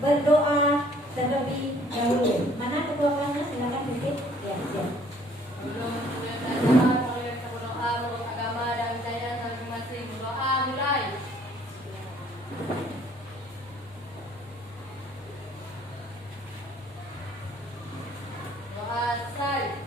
berdoa terlebih dahulu. Mana ketua kelasnya? Silakan Pipit. Ya, siap. Sebelum belajar, mari kita berdoa menurut agama dan percayaan masing-masing. Berdoa mulai. Doa selesai.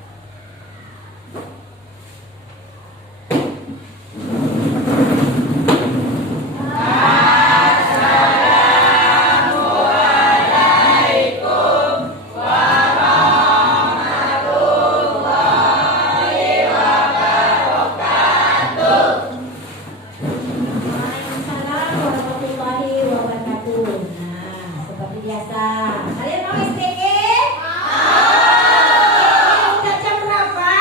Waalaikumsalam warahmatullahi wabarakatuh. Nah, seperti biasa. Kalian mau STG? Udah jam berapa?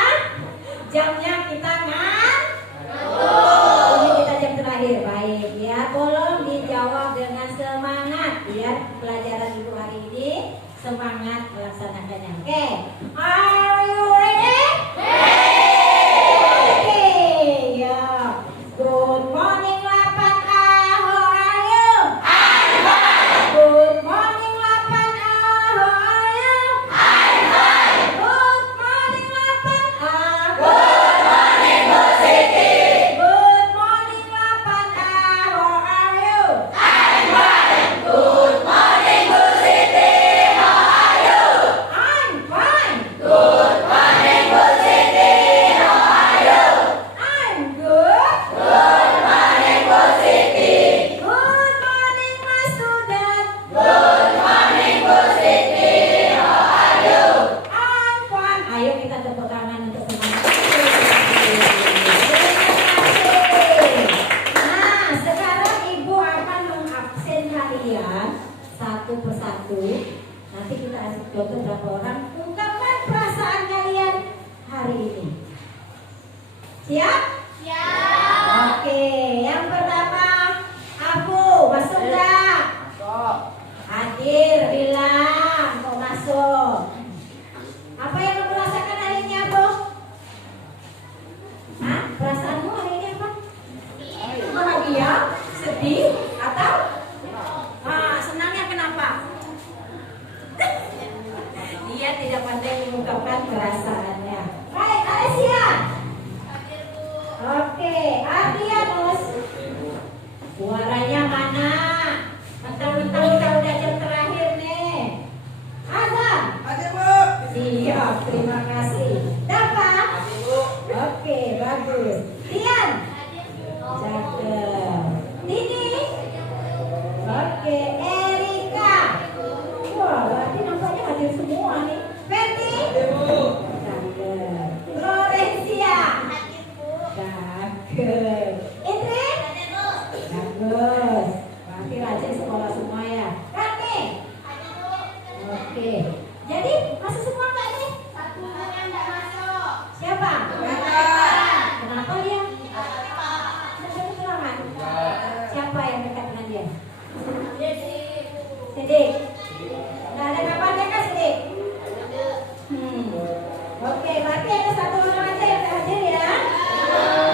Jamnya kita ini kita jam terakhir. Baik ya, tolong dijawab dengan semangat biar pelajaran ibu hari ini semangat melaksanakannya. Oke. Are you ready? Okay, ya. Good morning 8A, how are you? I'm fine. Good morning 8A, how are you? I'm fine. Good morning 8A. Good morning Bu Siti. Good morning 8A, how are you? I'm fine. Good morning Bu Siti, how are you? I'm fine. Good morning Bu Siti, how are you? I'm good. Good morning Bu Siti. Good morning my student. Good morning Bu Siti, how are you? I'm fine. Ayo kita tepuk tangan untuk semangat. Nah, sekarang ibu akan mengabsen kalian satu persatu. Nanti kita kasih contoh berapa orang. Ungkapkan perasaan kalian hari ini. Siap? Oke, yang pertama Abu, masuk nggak? Masuk. Hadir, bilang kok masuk. Apa yang kamu rasakan hari ini Abu? Hah? Perasaanmu hari ini apa? Bahagia, sedih, atau? Senangnya kenapa? Dia tidak pandai mengungkapkan perasaannya. Baik, Alessia. Oke, Adrianus. Suaranya mana? Mentang-mentang kita udah jam terakhir nih. Azam. Hadir Bu. Siap, terima kasih. Dafa. Hadir Bu. Oke, bagus. Tian. Cakep. Dini. Oke, Erika. Wah, berarti nampaknya hadir semua nih. Ferdi. Hadir Bu. Cakep. Florencia. Cakep. Indri. Bagus. Berarti rajin sekolah semua ya. Kami. Oke. Jadi masuk semua nggak nih? Siapa? Kenapa dia? Ada keterangan? Siapa yang dekat dengan dia? Sidik. Nggak ada kabarnya kan Sidik? Oke, berarti ada satu orang aja yang hadir ya.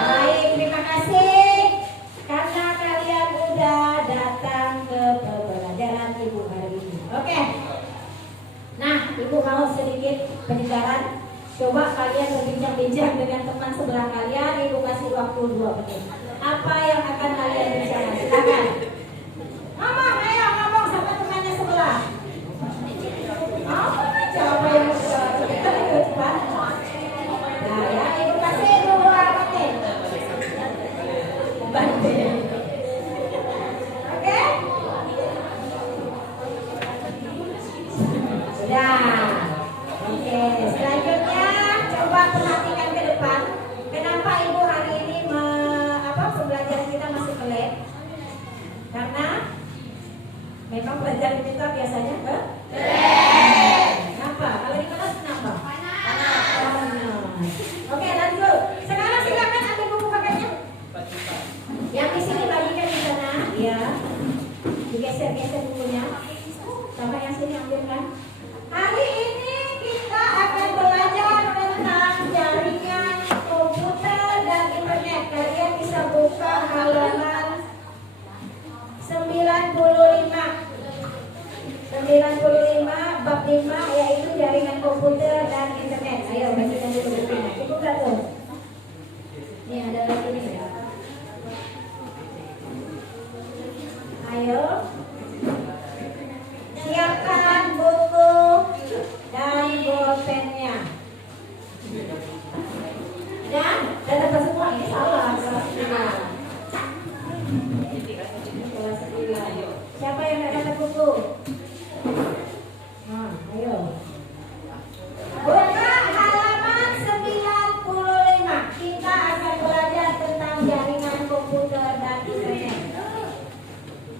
Baik, terima kasih karena kalian udah datang ke pembelajaran ibu hari ini. Oke. Nah, ibu mau sedikit penyegaran. Coba kalian berbincang-bincang dengan teman sebelah kalian. Ibu kasih waktu 2 menit. Apa yang akan kalian bicarakan? Silakan. Ngomong, ayo ngomong sama temannya sebelah. Ngomong aja apa yang mau cepat. Nah, ya, ibu kasih 2 menit. Banting. Oke? Sudah. Oke, selanjutnya coba perhatikan ke depan. Kenapa ibu hari ini pembelajaran kita masih ke lab? Karena memang pelajaran kita biasanya ke lab. Kenapa? Kalau di kelas kenapa? Panas. Oke, lanjut. Sekarang silakan ambil buku pakainya. Yang di sini bagikan di sana, ya. Digeser-geser bukunya. Sama yang sini ambilkan. Hari ini kita akan belajar tentang jaringan komputer dan internet. Kalian bisa buka halaman 95. 5 yaitu jaringan komputer dan internet. Ayo bacakan dulu bukunya. Cukup gak tuh? Ini ada lagi nih. Ayo. Siapkan buku dan bolpennya. Dan data semua ini salah kelas 9. Kelas 9. Siapa yang tidak dapat buku? Nah, ayo. Buka halaman 95. Kita akan belajar tentang jaringan komputer dan internet.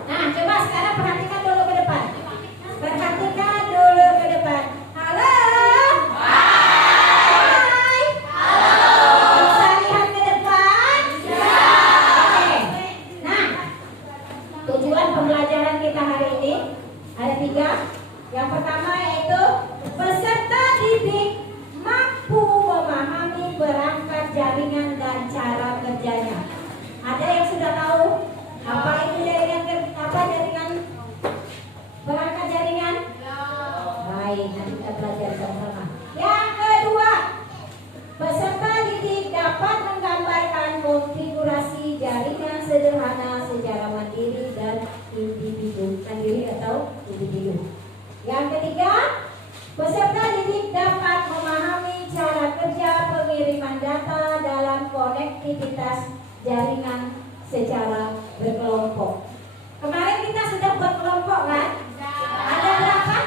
Nah, coba sekarang perhatikan dulu ke depan. Perhatikan dulu ke depan. Halo. Hai. Bisa lihat ke depan? Oke. Nah, tujuan pembelajaran kita hari ini ada 3. Yang pertama yaitu peserta didik mampu memahami perangkat jaringan dan cara kerjanya. Ada yang sudah tahu apa itu jaringan, perangkat jaringan? Baik, nanti kita belajar sama-sama. Yang kedua, peserta didik dapat menggambarkan konfigurasi jaringan sederhana secara mandiri dan individu, mandiri atau individu. Yang ketiga, peserta didik dapat memahami cara kerja pengiriman data dalam konektivitas jaringan secara berkelompok. Kemarin kita sudah buat kelompok kan? Ada berapa?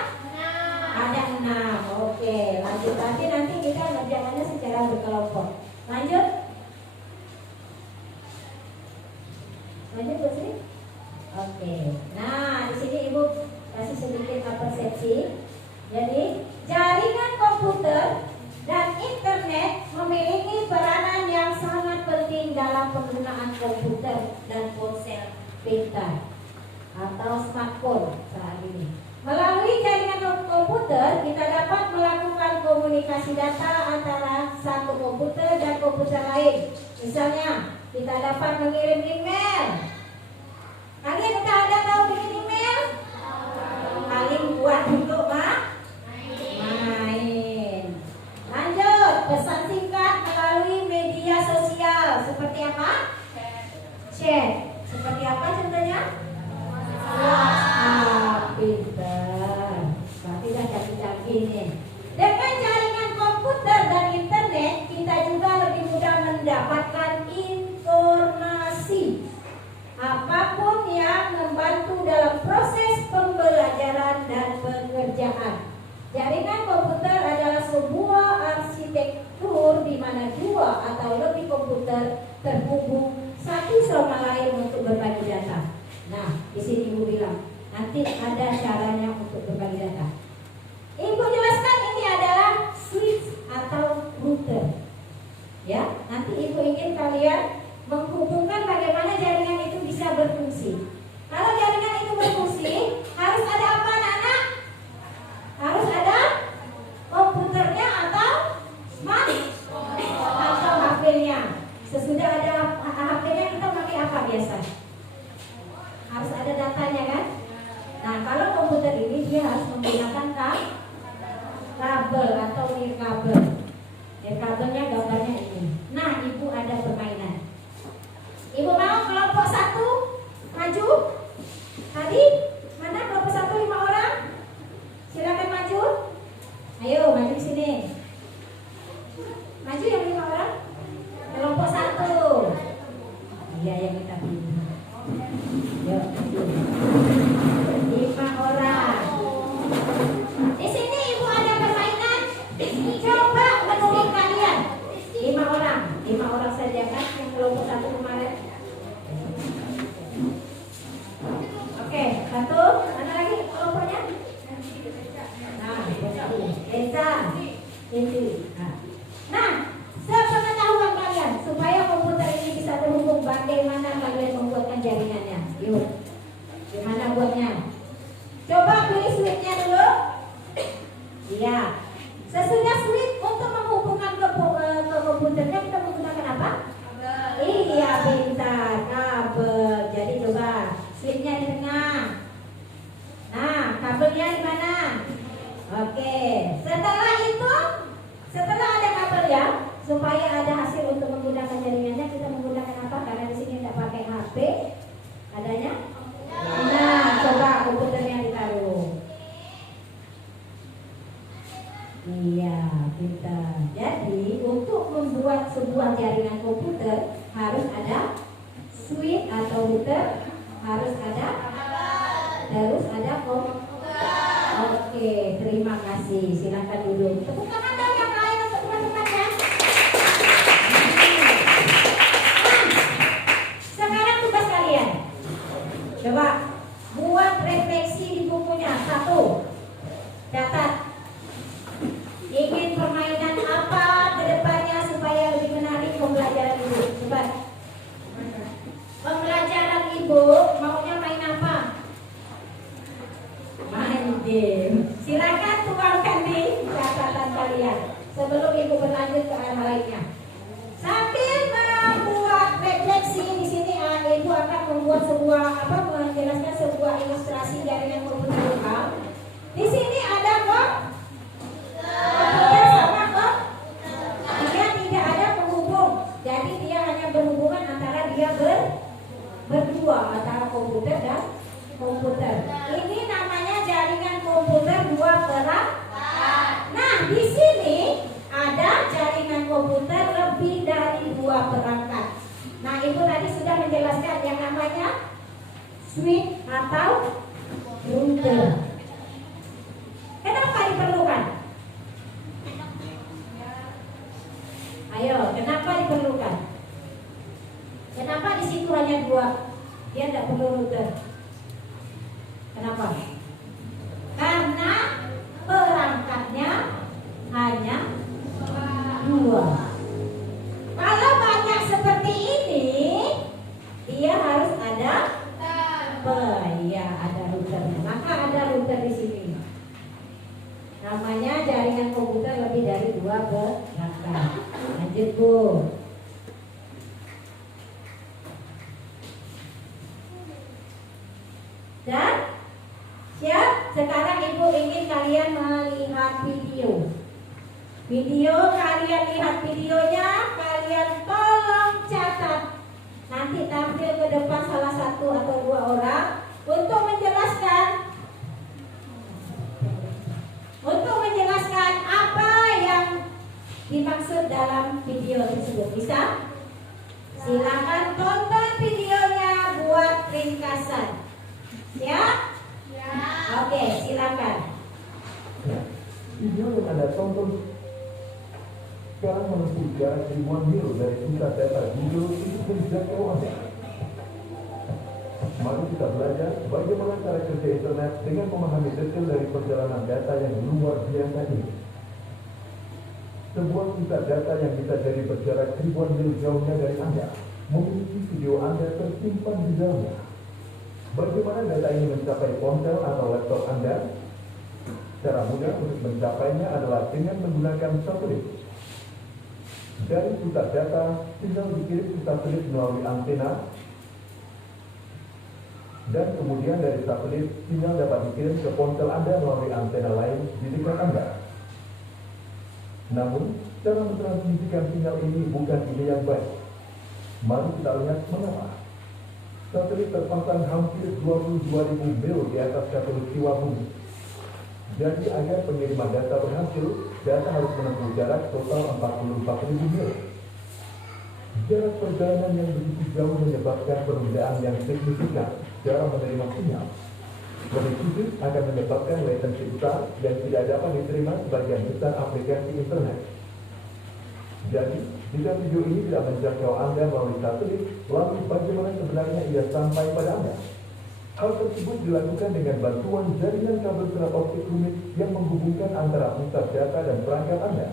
Ada 6. Oke, lanjut lagi nanti kita ngerjakannya secara berkelompok. Lanjut. Lanjut ke sini. Oke. Nah, di sini Ibu kasih sedikit persepsi. Jadi, jaringan komputer dan internet memiliki peranan yang sangat penting dalam penggunaan komputer dan ponsel pintar atau smartphone saat ini. Melalui jaringan komputer, kita dapat melakukan komunikasi data antara satu komputer dan komputer lain. Misalnya, kita dapat mengirim email. Kalian sudah ada tahu bikin email? Paling buat untuk main. Lanjut, pesan singkat melalui media sosial seperti apa? Chat. Seperti apa contohnya? WhatsApp. Pintar. Berarti dah canggih-canggih nih. Dengan jaringan komputer dan internet, kita juga lebih mudah mendapatkan informasi apapun yang membantu dalam proses pembelajaran dan pekerjaan. Jaringan komputer adalah sebuah arsitektur di mana 2 atau lebih komputer terhubung satu sama lain untuk berbagi data. Nah, di sini Ibu bilang nanti ada caranya untuk berbagi data. Ibu jelaskan ini adalah switch atau router. Ya, nanti Ibu ingin kalian menghubungkan bagaimana jaringan itu bisa berfungsi. Kalau jaringan itu berfungsi, harus ada apa anak-anak? Harus ada komputernya atau smartphone atau HP-nya. Sesudah ada HP-nya kita pakai apa biasa? Harus ada datanya kan? Nah, kalau komputer ini dia harus menggunakan kabel atau nirkabel. Nirkabelnya gambarnya ini. Nah, Ibu ada permainan. Ibu mau kelompok 1 maju? Tadi mana kelompok 1 5 orang? Silakan maju. Ayo maju di sini. Maju yang 5 orang. Kelompok 1. Iya yang kita pilih. Yuk, maju. 5 orang. Di sini Ibu ada permainan. Coba menurut kalian 5 orang. 5 orang saja kan yang kelompok 1 kemarin. Oke, 1. Mana lagi kelompoknya? Nah, Desa. Ini. Nah, sepengetahuan kalian supaya komputer ini bisa terhubung, bagaimana kalian membuatkan jaringannya? Yuk, gimana buatnya? Coba pilih switchnya dulu. Iya. Sesudah switch untuk menghubungkan ke komputernya kita menggunakan apa? Kabel. Iya, pintar, kabel. Jadi coba switchnya di tengah. Nah, kabelnya di mana? Oke. supaya ada hasil untuk menggunakan jaringannya, kita menggunakan apa? Karena di sini tidak pakai HP, adanya. Nah, coba komputernya ditaruh. Iya, kita. Jadi untuk membuat sebuah jaringan komputer harus ada switch atau router, harus ada, terus ada komputer. Oke, terima kasih. Silakan duduk. Tepuk tangan dong yang lain untuk teman-temannya. Sekarang tugas kalian. Coba buat refleksi di bukunya. 1. Catat. Ingin permainan apa ke depannya supaya lebih menarik pembelajaran ibu? Coba. Pembelajaran ibu maunya main apa? Main game. Silakan tuangkan di catatan kalian sebelum ibu berlanjut ke arah lainnya. Sambil membuat refleksi di sini, ibu akan membuat menjelaskan sebuah ilustrasi jaringan komputer lokal. Di sini ada kok komputer sama kok. Dia tidak ada penghubung, jadi dia hanya berhubungan antara dia berdua, antara komputer dan komputer. Ini namanya jaringan komputer 2 perangkat. Nah, di sini ada jaringan komputer lebih dari 2 perangkat. Nah, ibu tadi sudah menjelaskan yang namanya switch atau router. Kenapa diperlukan? Ayo, kenapa diperlukan? Kenapa di situ hanya 2? Dia tidak perlu router. Kenapa? Karena perangkatnya hanya 2. Kalau banyak seperti ini, dia harus ada ada routernya. Maka ada router di sini. Namanya jaringan komputer lebih dari 2 perangkat. Lanjut, Bu. Dan siap? Sekarang ibu ingin kalian melihat video. Kalian lihat videonya, kalian tolong catat. Nanti tampil ke depan salah 1 atau 2 orang untuk menjelaskan apa yang dimaksud dalam video tersebut. Bisa? Silakan tonton videonya, buat ringkasan. Ya? Oke, silakan. Video yang Anda tonton sekarang menempuh jarak ribuan mil dari pusat data Google untuk menjangkau Anda. Mari kita belajar bagaimana cara kerja internet dengan memahami detail dari perjalanan data yang luar biasa ini. Sebuah pusat data yang bisa jadi berjarak ribuan mil jauhnya dari Anda, memiliki video Anda tersimpan di dalamnya. Bagaimana data ini mencapai ponsel atau laptop Anda? Cara mudah untuk mencapainya adalah dengan menggunakan satelit. Dari pusat data, sinyal dikirim ke satelit melalui antena, dan kemudian dari satelit, sinyal dapat dikirim ke ponsel Anda melalui antena lain di dekat Anda. Namun, cara mentransmisikan sinyal ini bukan ide yang baik. Mari kita lihat mengapa. Satelit terpasang hampir 22.000 mil di atas khatulistiwa bumi. Jadi agar pengiriman data berhasil, data harus menempuh jarak total 44.000 mil. Jarak perjalanan yang begitu jauh menyebabkan perbedaan yang signifikan dalam menerima sinyal. Lebih khusus akan menyebabkan latensi besar yang tidak dapat diterima sebagian besar aplikasi internet. Jadi, jika video ini tidak menjangkau Anda melalui satelit, lalu bagaimana sebenarnya ia sampai pada Anda? Hal tersebut dilakukan dengan bantuan jaringan kabel serat optik rumit yang menghubungkan antara pusat data dan perangkat Anda.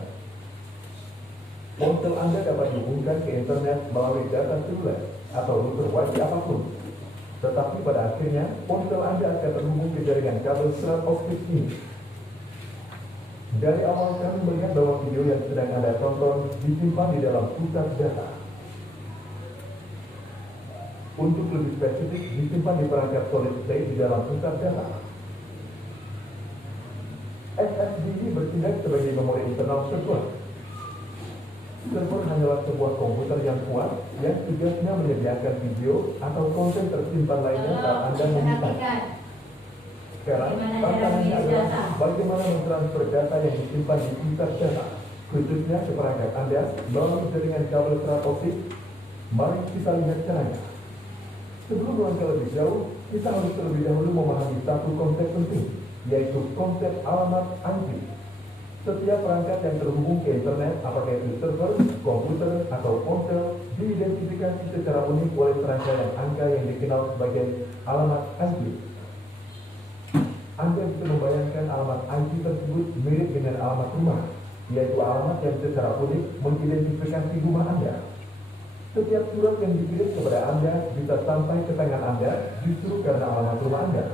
Ponsel Anda dapat dihubungkan ke internet melalui data seluler atau router wifi apapun. Tetapi pada akhirnya, ponsel Anda akan terhubung ke jaringan kabel serat optik ini. Dari awal kami melihat bahwa video yang sedang Anda tonton disimpan di dalam pusat data. Untuk lebih spesifik, disimpan di perangkat solid state di dalam pusat data. SSD ini bertindak sebagai memori internal server. Server hanyalah sebuah komputer yang kuat yang tugasnya menyediakan video atau konten tersimpan lainnya saat Anda meminta. Perhatikan. Sekarang, tantangannya adalah bagaimana mentransfer data yang disimpan di pusat data, khususnya ke perangkat Anda melalui jaringan kabel serat optik. Mari kita lihat caranya. Sebelum melangkah lebih jauh, kita harus terlebih dahulu memahami satu konsep penting, yaitu konsep alamat IP. Setiap perangkat yang terhubung ke internet, apakah itu server, komputer, atau ponsel, diidentifikasi secara unik oleh serangkaian angka yang dikenal sebagai alamat IP. Anda bisa membayangkan alamat IP tersebut mirip dengan alamat rumah, yaitu alamat yang secara unik mengidentifikasi rumah Anda. Setiap surat yang dikirim kepada Anda bisa sampai ke tangan Anda justru karena alamat rumah Anda.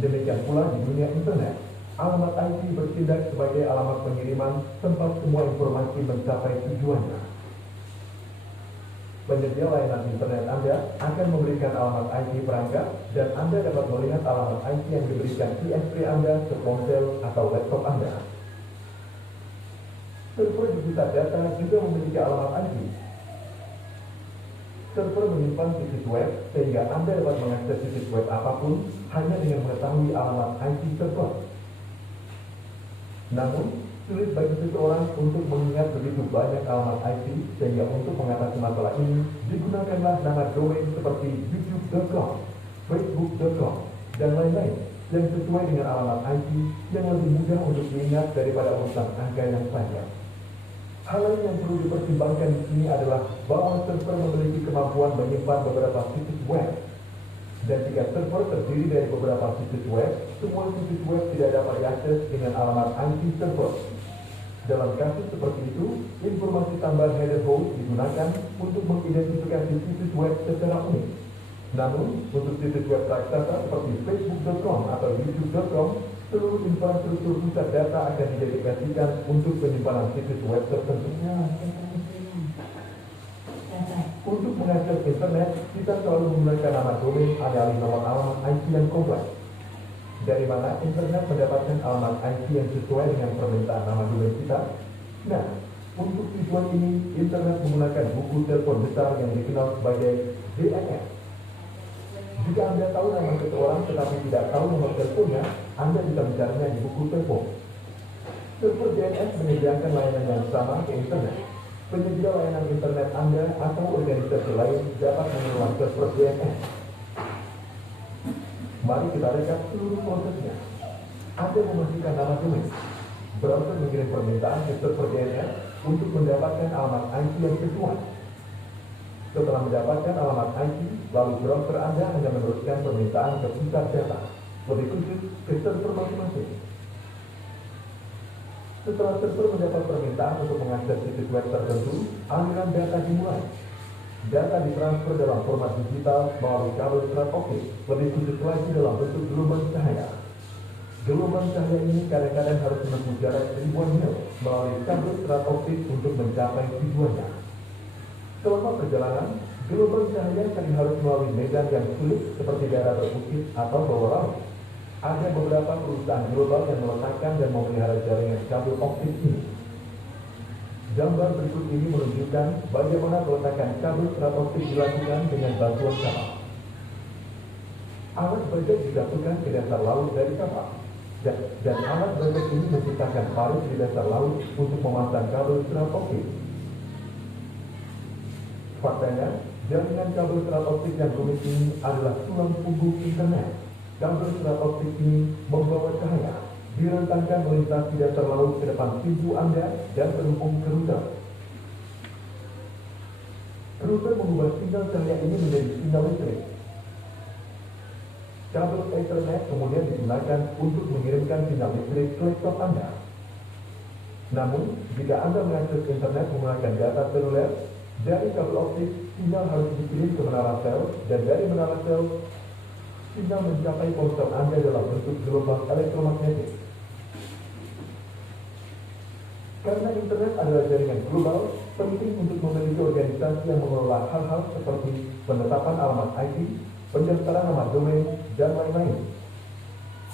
Demikian pula di dunia internet, alamat IP bertindak sebagai alamat pengiriman tempat semua informasi mencapai tujuannya. Penyedia layanan internet Anda akan memberikan alamat IP perangkat dan Anda dapat melihat alamat IP yang diberikan ISP Anda ke ponsel atau laptop Anda. Server di pusat data juga memiliki alamat IP. Server menyimpan situs web sehingga Anda dapat mengakses situs web apapun hanya dengan mengetahui alamat IP server. Namun, sulit bagi seseorang untuk mengingat begitu banyak alamat IP sehingga untuk mengatasi masalah ini digunakanlah nama domain seperti youtube.com, facebook.com, dan lain-lain yang sesuai dengan alamat IP yang lebih mudah untuk diingat daripada urusan angka yang panjang. Hal lain yang perlu dipertimbangkan di sini adalah bahwa server memiliki kemampuan menyimpan beberapa situs web. Dan jika server terdiri dari beberapa situs web, semua situs web tidak dapat diakses dengan alamat IP server. Dalam kasus seperti itu, informasi tambahan header host digunakan untuk mengidentifikasi situs web secara unik. Namun, untuk situs web raksasa seperti facebook.com atau youtube.com, seluruh infrastruktur pusat data akan didedikasikan untuk penyimpanan situs web tertentu. Untuk mengakses internet, kita selalu menggunakan nama domain alih-alih nomor alamat IP yang kompleks. Dari mana internet mendapatkan alamat IP yang sesuai dengan permintaan nama domain kita? Nah, untuk tujuan ini, internet menggunakan buku telepon besar yang dikenal sebagai DNS. Jika Anda tahu nama seseorang tetapi tidak tahu nomor teleponnya, Anda bisa mencarinya di buku telepon. Server DNS menyediakan layanan yang sama ke internet. Penyedia layanan internet Anda atau organisasi lain dapat mengelola server DNS. Mari kita rekap seluruh prosesnya. Anda memastikan nama domain. Browser mengirim permintaan ke server DNS untuk mendapatkan alamat IP yang sesuai. Setelah mendapatkan alamat IP, lalu browser Anda hanya meneruskan permintaan ke pusat data, lebih khusus ke server masing-masing. Setelah server mendapat permintaan untuk mengakses situs web tertentu, aliran data dimulai. Data ditransfer dalam format digital melalui kabel serat optik, lebih khusus lagi dalam bentuk gelombang cahaya. Gelombang cahaya ini kadang-kadang harus menempuh jarak ribuan mil melalui kabel serat optik untuk mencapai tujuannya. Selama perjalanan, gelombang cahaya sering harus melalui medan yang sulit seperti daerah berbukit atau bawah laut. Ada beberapa perusahaan global yang meletakkan dan memelihara jaringan kabel optik ini. Gambar berikut ini menunjukkan bagaimana peletakan kabel serat optik dilakukan dengan bantuan kapal. Alat bajak dijatuhkan ke dasar laut dari kapal, dan alat bajak ini menciptakan parit di dasar laut untuk memasang kabel serat optik. Faktanya, jaringan kabel serat optik yang rumit ini adalah tulang punggung internet. Kabel serat optik ini membawa cahaya, direntangkan melintasi dasar laut ke depan pintu Anda dan terhubung ke router. Router mengubah sinyal cahaya ini menjadi sinyal listrik. Kabel Ethernet kemudian digunakan untuk mengirimkan sinyal listrik ke laptop Anda. Namun, jika Anda mengakses internet menggunakan data seluler, dari kabel optik, sinyal harus dikirim ke menara sel, dan dari menara sel, sinyal mencapai ponsel Anda dalam bentuk gelombang elektromagnetik. Karena internet adalah jaringan global, penting untuk memiliki organisasi yang mengelola hal-hal seperti penetapan alamat IP, pendaftaran nama domain, dan lain-lain.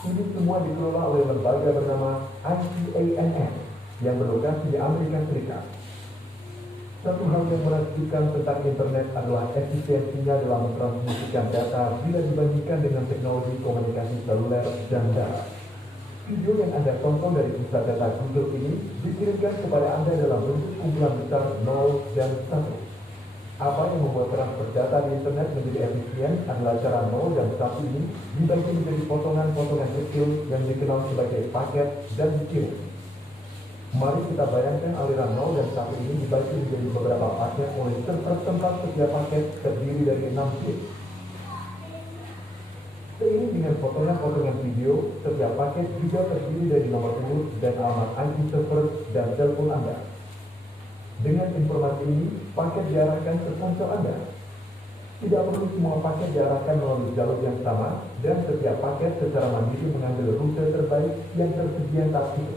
Ini semua dikelola oleh lembaga bernama ICANN yang berlokasi di Amerika Serikat. Satu hal yang menakjubkan tentang internet adalah efisiensinya dalam mentransmisikan data bila dibandingkan dengan teknologi komunikasi seluler dan darat. Video yang Anda tonton dari pusat data Google ini dikirimkan kepada Anda dalam bentuk kumpulan besar 0 dan 1. Apa yang membuat transfer data di internet menjadi efisien adalah cara 0 dan 1 ini dibagi menjadi potongan-potongan kecil yang dikenal sebagai paket dan dikirim. Mari kita bayangkan aliran 0 dan 1 ini dibagi menjadi beberapa paket oleh tempat setiap paket terdiri dari 6 bit. Seiring dengan potongan-potongan video, setiap paket juga terdiri dari nomor urut dan alamat IP server dan telepon Anda. Dengan informasi ini, paket diarahkan ke ponsel Anda. Tidak perlu semua paket diarahkan melalui jalur yang sama, dan setiap paket secara mandiri mengambil rute terbaik yang tersedia saat itu.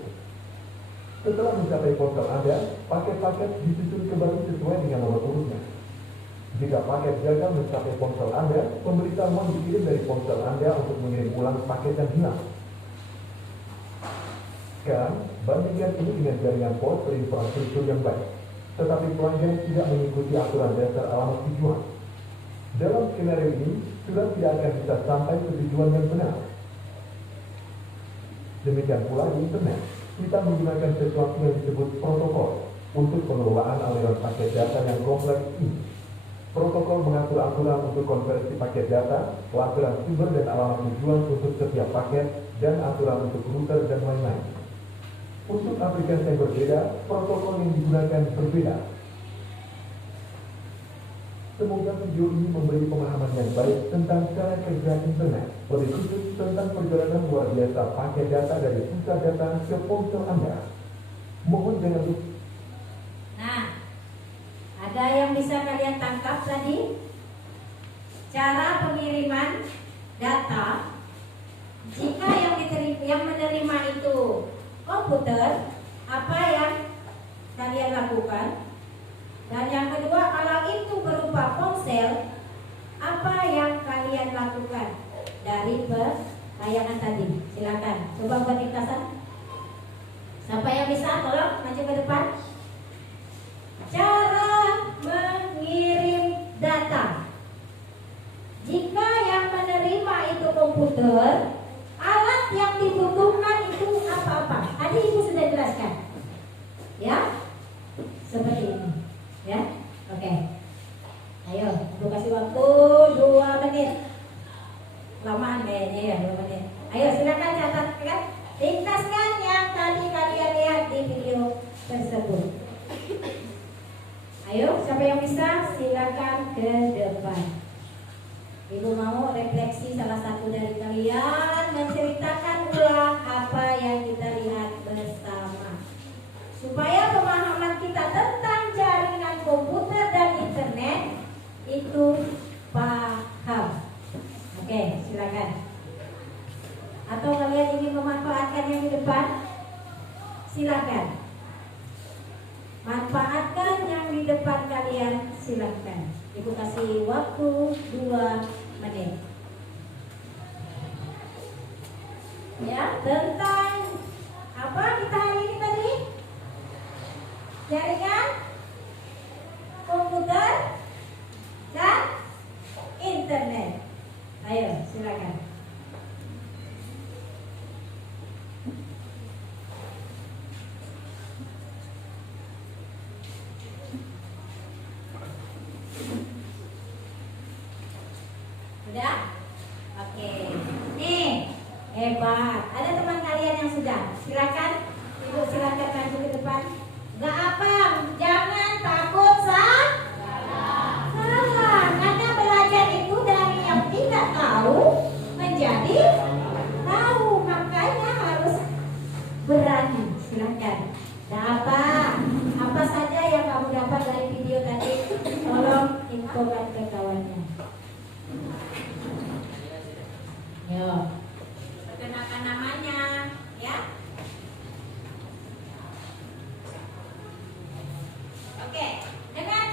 Setelah mencapai ponsel Anda, paket-paket disusun kembali sesuai dengan nomor urutnya. Jika paket gagal mencapai ponsel Anda, pemberitahuan dikirim dari ponsel Anda untuk mengirim ulang paket yang hilang. Sekarang, bandingkan ini dengan jaringan pos berinfrastruktur yang baik, tetapi pelanggan tidak mengikuti aturan dasar alamat tujuan. Dalam skenario ini, surat tidak akan bisa sampai ke tujuan yang benar. Demikian pula di internet, kita menggunakan sesuatu yang disebut protokol untuk pengelolaan aliran paket data yang kompleks ini. Protokol mengatur aturan untuk konversi paket data, pelaporan sumber dan alamat tujuan untuk setiap paket, dan aturan untuk router dan lain-lain. Untuk aplikasi yang berbeda, protokol yang digunakan berbeda. Semoga video ini memberi pemahaman yang baik tentang cara kerja internet, lebih khusus tentang perjalanan luar biasa paket data dari pusat data ke ponsel Anda. Mohon jangan lupa. Nah, ada yang bisa kalian tangkap tadi? Cara pengiriman data. Jika yang menerima itu komputer, apa yang kalian lakukan? Dan yang kedua, kalau itu berupa ponsel, apa yang kalian lakukan dari tayangan tadi? Silakan, coba buat ringkasan. Siapa yang bisa? Tolong maju ke depan. Cara mengirim data. Jika yang menerima itu komputer, alat yang dibutuhkan itu apa-apa? Tadi Ibu sudah jelaskan. Ya? Seperti ini. Ya? Oke. Ayo, Ibu kasih waktu 2 menit. Lamaan kayaknya ya 2 menit. Ayo silakan catatkan, ringkaskan yang tadi kalian lihat di video tersebut. Ayo, siapa yang bisa? Silakan ke depan. Ibu mau refleksi salah satu dari kalian menceritakan ulang apa yang kita lihat bersama, supaya pemahaman kita tentang jaringan komputer dan internet itu paham. Oke, silakan. Atau kalian ingin memanfaatkan yang di depan? Silakan. Manfaatkan yang di depan kalian, silakan. Ibu kasih waktu 2 menit. Ya, tentang apa kita hari ini tadi? Jaringan komputer dan internet. Ayo, silakan. Sudah? Oke. Nih, hebat. Ada teman kalian yang sudah? Silakan. Ibu silakan maju ke depan. Gak apa, jangan takut salah. Karena belajar itu dari yang tidak tahu menjadi tahu. Makanya harus berani. Silakan. Apa saja yang kamu dapat dari video tadi? Tolong infokan ke kawannya. Yo, perkenalkan namanya, ya. Oke, dengan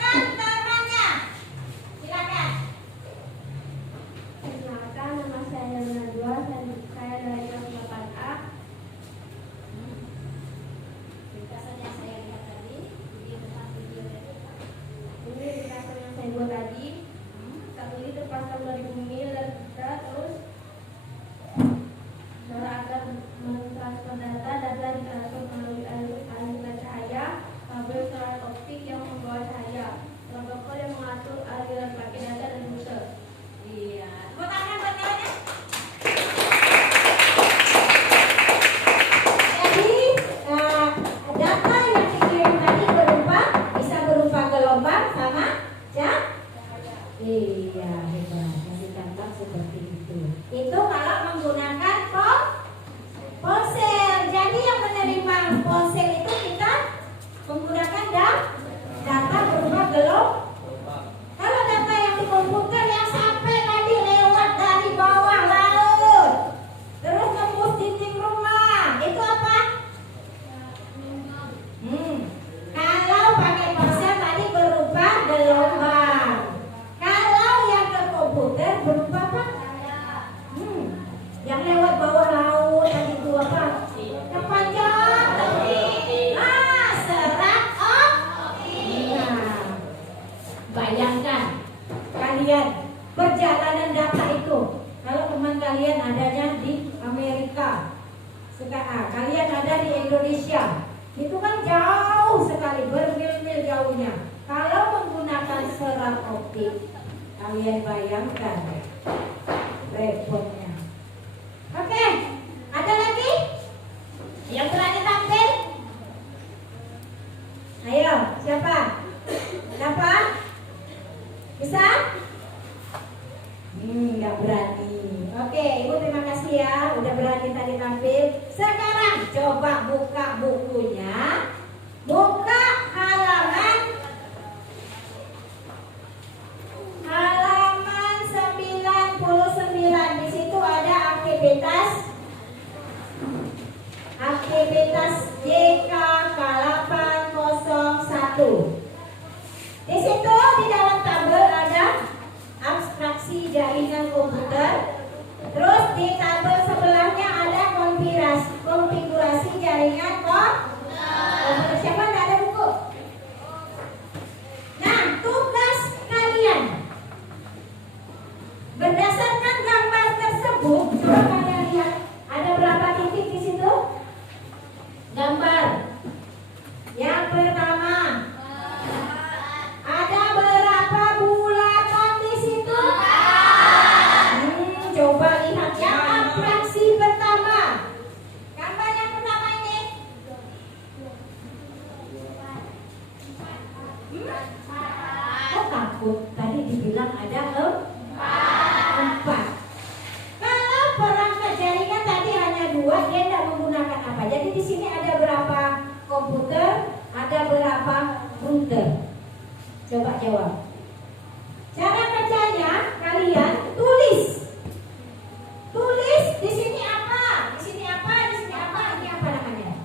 Kalian ada di Indonesia, itu kan jauh sekali, bermil-mil jauhnya. Kalau menggunakan serat optik, kalian bayangkan repotnya. Oke, ada lagi yang berani tampil? Ayo, siapa? Kenapa? Bisa? Nggak berani. Oke, Ibu terima kasih ya, udah berani tadi tampil. Sekarang coba buka bukunya, buka halaman 99. Di situ ada aktivitas JK K801. Di situ di dalam tabel ada abstraksi jaringan komputer. Terus di tabel sebelahnya ada konfigurasi jaringan komputer. Siapa nggak ada buku? Nah, tugas kalian berdasarkan gambar tersebut, coba kalian lihat ada berapa titik di situ? Gambar yang pertama, ada berapa bulatan di situ? Coba lihat yang abstraksi pertama. Gambar yang pertama ini. Kok takut? Tadi dibilang ada 4. Kalau perangkat jaringan tadi hanya 2, dia tidak menggunakan apa. Jadi di sini ada berapa komputer, ada berapa router? Coba jawab. Cara kerjanya kalian tulis di sini apa, di sini apa, di sini apa, ini apa namanya.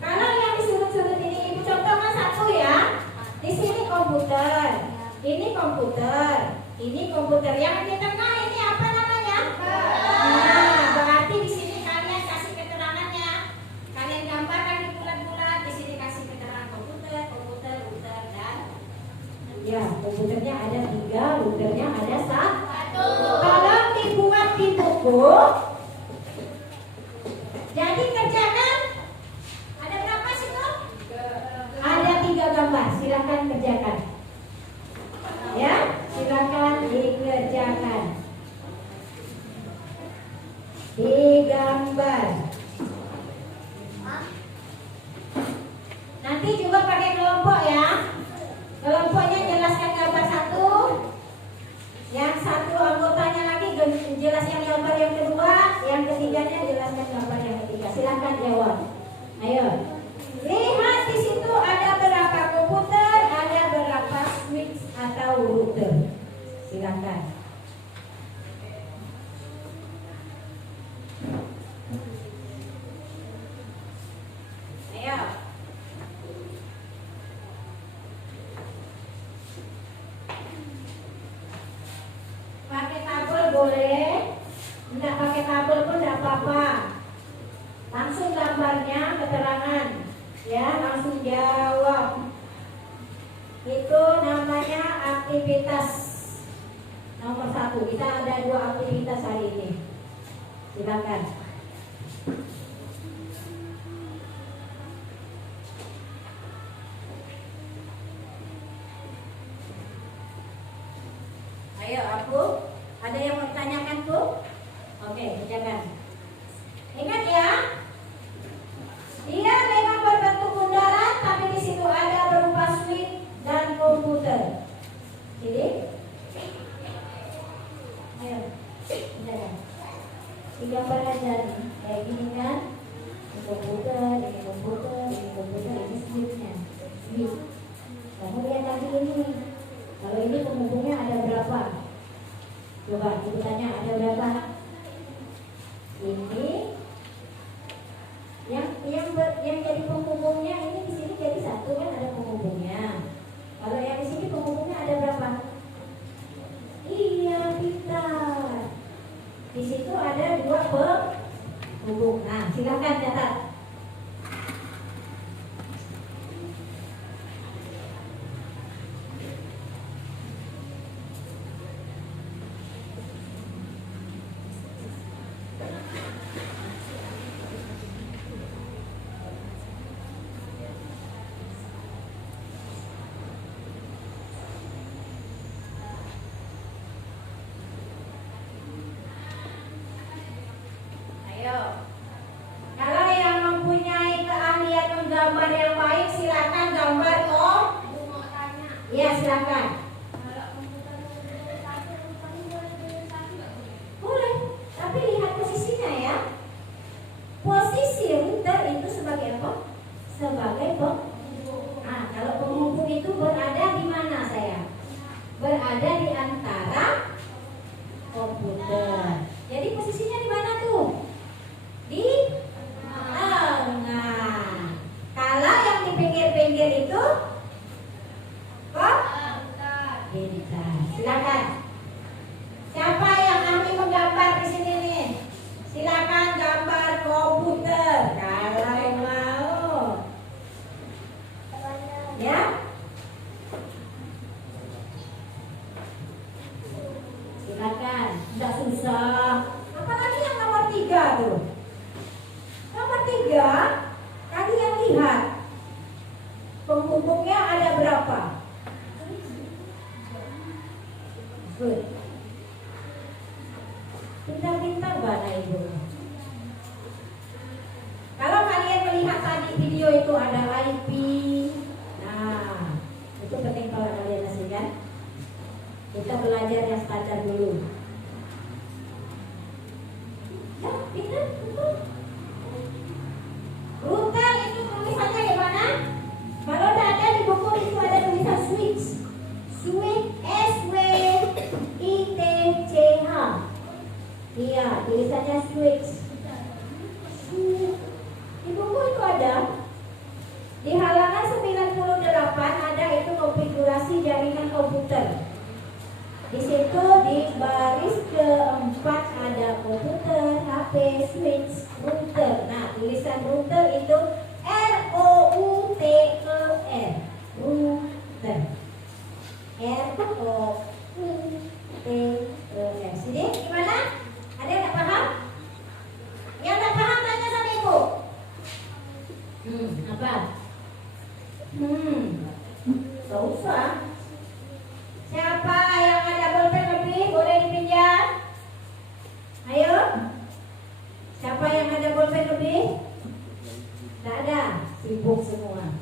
Kalau yang di sudut-sudut ini Ibu contohkan satu ya. Di sini komputer, ini komputer, ini komputer. Yang di tengah ini apa namanya? Nah, berarti di sini kalian kasih keterangannya. Kalian gambarkan di bulat-bulat. Di sini kasih keterangan komputer, router, dan ya komputernya ada 3, routernya ada 1. Kalau dibuat di buku, jadi kerjakan. Ada berapa sih tuh? Ada 3 gambar. Silakan kerjakan. Ya, silakan dikerjakan. Digambar. Nanti juga pakai kelompok ya. Kelompoknya jelaskan gambar 1. Yang 1 anggotanya lagi jelaskan gambar yang kedua. Yang ketiganya jelaskan gambar yang ketiga. Silakan jawab. Ayo. Lihat di situ ada berapa komputer, ada berapa switch atau router. Silakan. Ayo. Pakai tabel boleh, enggak pakai tabel pun enggak apa-apa. Langsung gambarnya, keterangan, ya langsung jawab. Itu namanya aktivitas nomor 1. Kita ada 2 aktivitas hari ini. Silakan. Ayo, aku ada yang mau tanyakan tuh? Oke, kerjakan. Ingat ya, dia memang berbentuk bundaran, tapi di situ ada berupa switch dan komputer. Jadi, ayo, kerjakan. Digambar aja nih, kayak gini kan? Ini komputer, ini komputer, ini komputer, ini switchnya. Switch. Kamu lihat lagi ini. Kalau ini penghubungnya ada berapa? Coba ibu tanya, ada berapa? Ini yang jadi penghubungnya ini di sini jadi 1 kan, ada penghubungnya. Kalau yang di sini penghubungnya ada berapa? Iya, pintar. Di situ ada 2 penghubung. Nah, silakan catat. silakan. Kalau komputer nomor 1, rupanya boleh pilih 1 nggak boleh? Boleh, tapi lihat posisinya ya. Posisi router itu sebagai apa? Sebagai kalau penghubung itu berada di mana saya? Berada di antara komputer. Jadi posisinya di mana tuh? Di tengah. Kalau yang di pinggir-pinggir itu komputer. Silakan. Siapa yang ahli menggambar di sini nih? Silakan gambar komputer kalau mau. Ya. Silakan. Tidak susah. Apalagi yang nomor 3 tuh. Nomor 3, kalian lihat penghubungnya ada berapa? Good. Pintar-pintar Bapak Ibu. Kalau kalian melihat tadi video itu ada IP. Nah, itu penting kalau kalian kan. Kita belajar yang standar dulu. Ya, pintar, betul. Router itu tulisannya gimana? Kalau ada di buku itu ada tulisan switch. Switch SWITCH. Iya, tulisannya switch. Di buku itu ada. Di halaman 98 ada itu konfigurasi jaringan komputer. Di situ di baris keempat ada komputer, HP, switch, router. Nah, tulisan router itu ROUTER. Router. ROUTER. Sini gimana? Ada yang nggak paham? Yang nggak paham tanya sama ibu. Apa? Gak usah. Siapa yang ada bolpen lebih boleh dipinjam? Ayo. Siapa yang ada bolpen lebih? Tidak ada. Sibuk semua.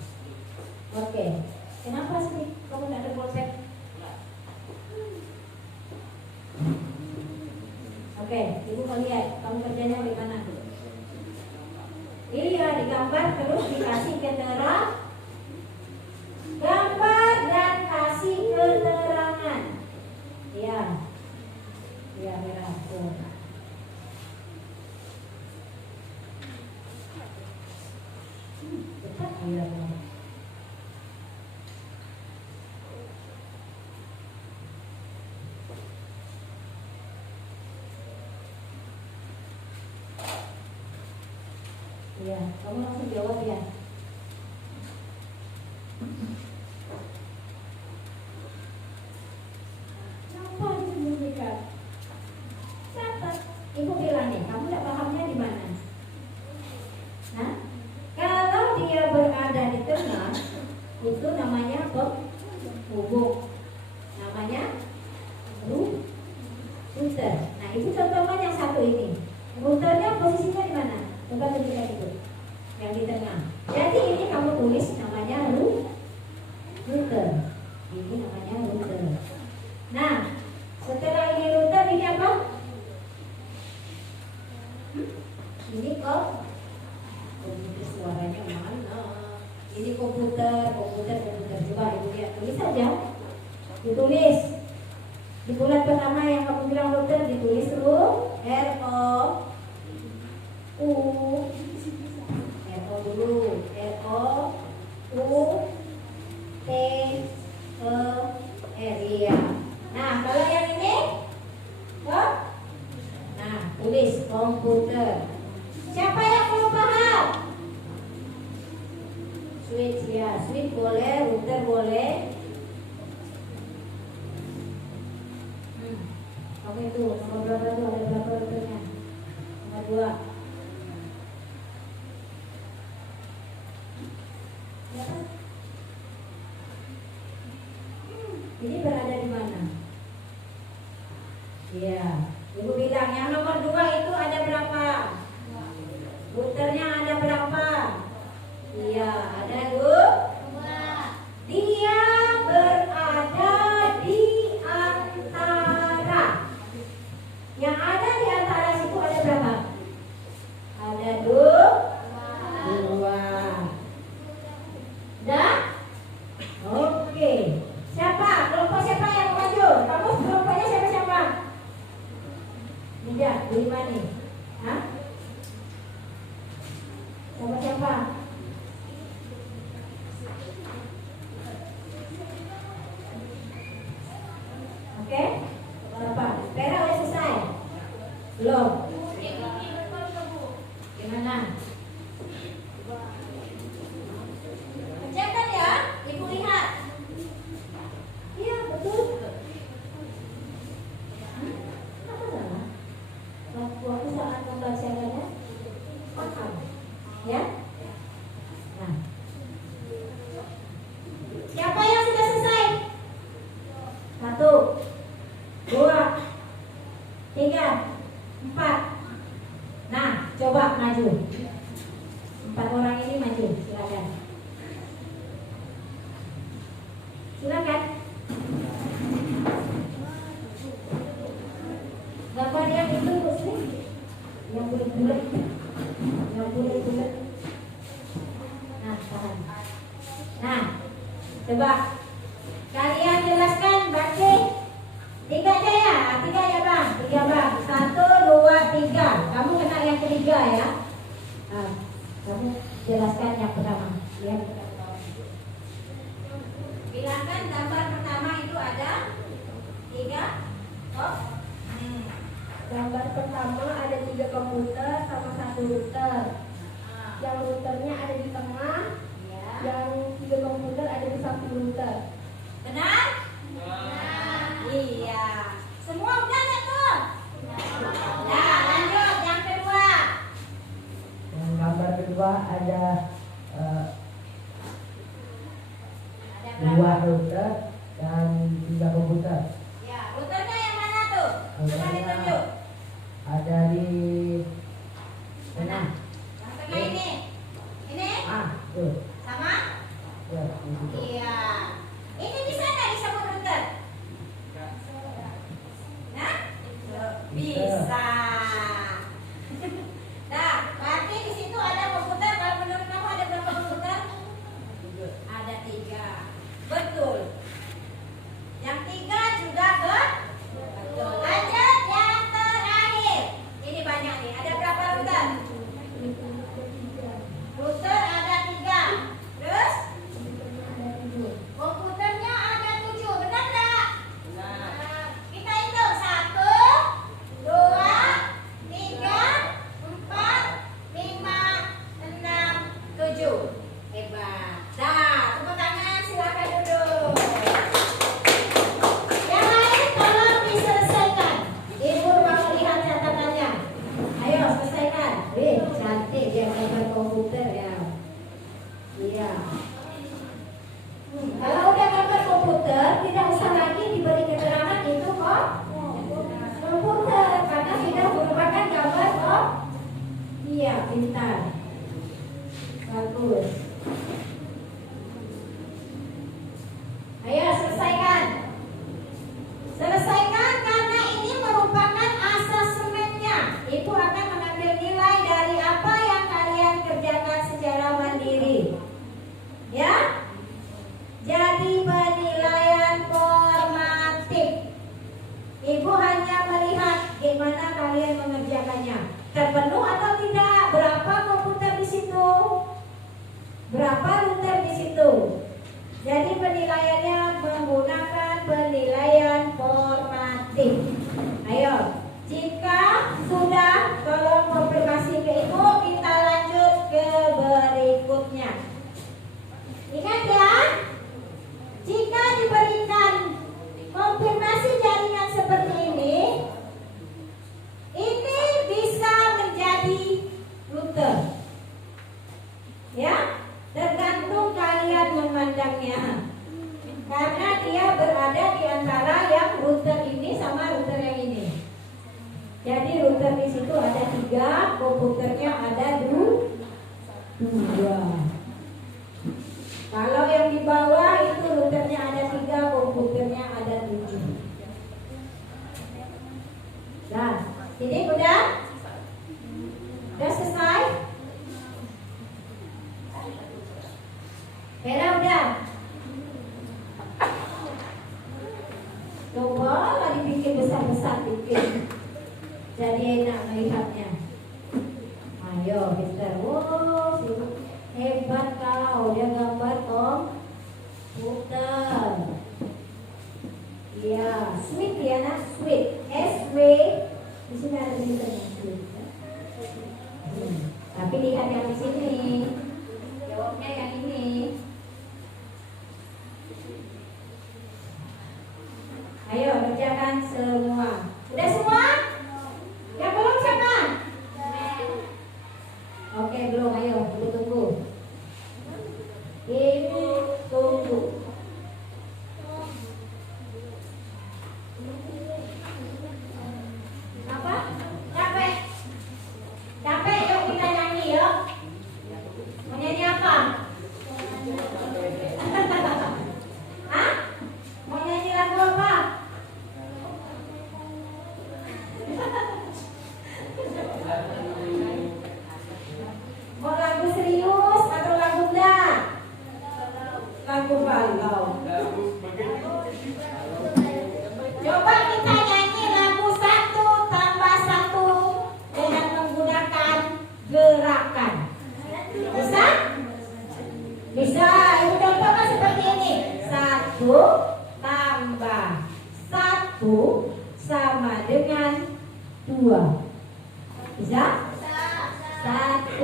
Oke. Kenapa sih kamu tidak ada bolpen? Oke, ibu mau lihat kamu kerjanya di mana? Iya, digambar terus dikasih keterangan. Gambar dan kasih keterangan. Iya. Iya, merah. Tuh. Cepat ya. Iya, kamu langsung jawab ya. Apa disembunyikan? Catat. Ibu bilang nih, kamu tidak pahamnya di mana? Nah, kalau dia berada di tengah, itu namanya penghubung. Namanya router. Nah, ibu contohkan yang satu ini. Routernya posisinya di mana? Coba tunjukkan itu. Yang di tengah. Jadi ini kamu tulis namanya router. Ini namanya router. Nah, setelah ini router, ini apa? Ini komputer, suaranya mana? Ini komputer. Coba ibu lihat, tulis saja. Ditulis. Di bulan pertama yang kamu bilang router ditulis RO dulu. Iya. Nah, kalau yang ini nah, tulis komputer. Siapa yang belum paham? Switch ya, switch boleh, router boleh. Kamu itu nomor berapa tuh? Ada berapa routernya? Nomor 2. Ini berada di mana? Iya, ibu bilang yang nomor 2 itu ada berapa? Routernya ada berapa? Iya, ada 2. Dia berada Ya. Nah. Siapa yang sudah selesai? 1, 2, 3, 4. Nah, coba maju. 4 orang ini maju, silakan. Silakan. Gambar yang itu sini, yang bulat-bulat, yang bulat-bulat. Nah, tahan. Nah, coba kalian jelaskan baca. 3 aja ya, 3 ya bang, 3 bang. 1, 2, 3. Kamu kena yang ketiga ya. Nah, kamu jelaskan yang pertama. Lihat. Bilangkan gambar pertama itu ada 3. Oh. Gambar pertama ada 3 komputer sama 1 router. Yang routernya ada di tengah, Ya. yang 3 komputer ada di samping router. Benar? Iya. Semua udah nggak tuh? Nah, lanjut yang kedua. Yang gambar kedua ada Ada 2 router dan 3 komputer. Ya, routernya yang mana tuh? Coba ditunjuk. Ada di Mana? Yang tengah ini. Ini? tuh. Sama? Ya, di situ. Iya. Ini bisa nggak disebut router? Nah? Bisa. Nah, berarti di situ ada komputer. Kalau menurut kamu ada berapa komputer? Ada 3. Betul. Yang 3 juga betul. Lanjut yang terakhir. Ini banyak nih. Ada berapa router? Router ada 3. Terus komputernya ada 7. Benar nggak? Benar. Kita hitung 1, 2, 3, 4, 5, 6, 7. Hebat. Dah, tepuk tangan, silakan duduk. Yang lain tolong diselesaikan. Ibu mau lihat catatannya. Ayo selesaikan. Cantik dia gambar komputer ya. Iya. Kalau udah gambar komputer, tidak usah lagi diberi keterangan itu kok komputer karena sudah merupakan gambar kok. Iya, pintar. Bagus. Ayo selesaikan. Selesaikan karena ini merupakan asesmennya. Ibu akan mengambil nilai dari apa yang kalian kerjakan secara mandiri. Ya? Jadi penilaian formatif. Ibu hanya melihat gimana kalian mengerjakannya. Terpenuh atau tidak? Berapa komputer di situ? Berapa router di situ? Jadi penilaiannya menggunakan penilaian formatif. Ayo, jika sudah tolong konfirmasi ke ibu, kita lanjut ke berikutnya. Ingat ya, jika diberikan konfirmasi jaringan seperti ini bisa menjadi router. Ya, tergantung kalian memandangnya. Karena dia berada di antara yang router ini sama router yang ini. Jadi router di situ ada 3, komputernya ada 2. Kalau yang di bawah itu routernya ada 3, komputernya ada 7. Nah, ini udah selesai? Vera udah? Coba lah dibikin besar-besar bikin. Jadi enak melihatnya. Ayo Mister. Oh, hebat kau. Dia gambar komputer. Iya, sweet ya nak, sweet. SW. Di sini ada tulisannya sweet. Tapi lihat yang di sini. Jawabnya yang ini. Ayo kerjakan semua. Udah semua? Yang belum siapa? Oke belum, ayo. 1 tambah 1 sama dengan 2. Bisa? 1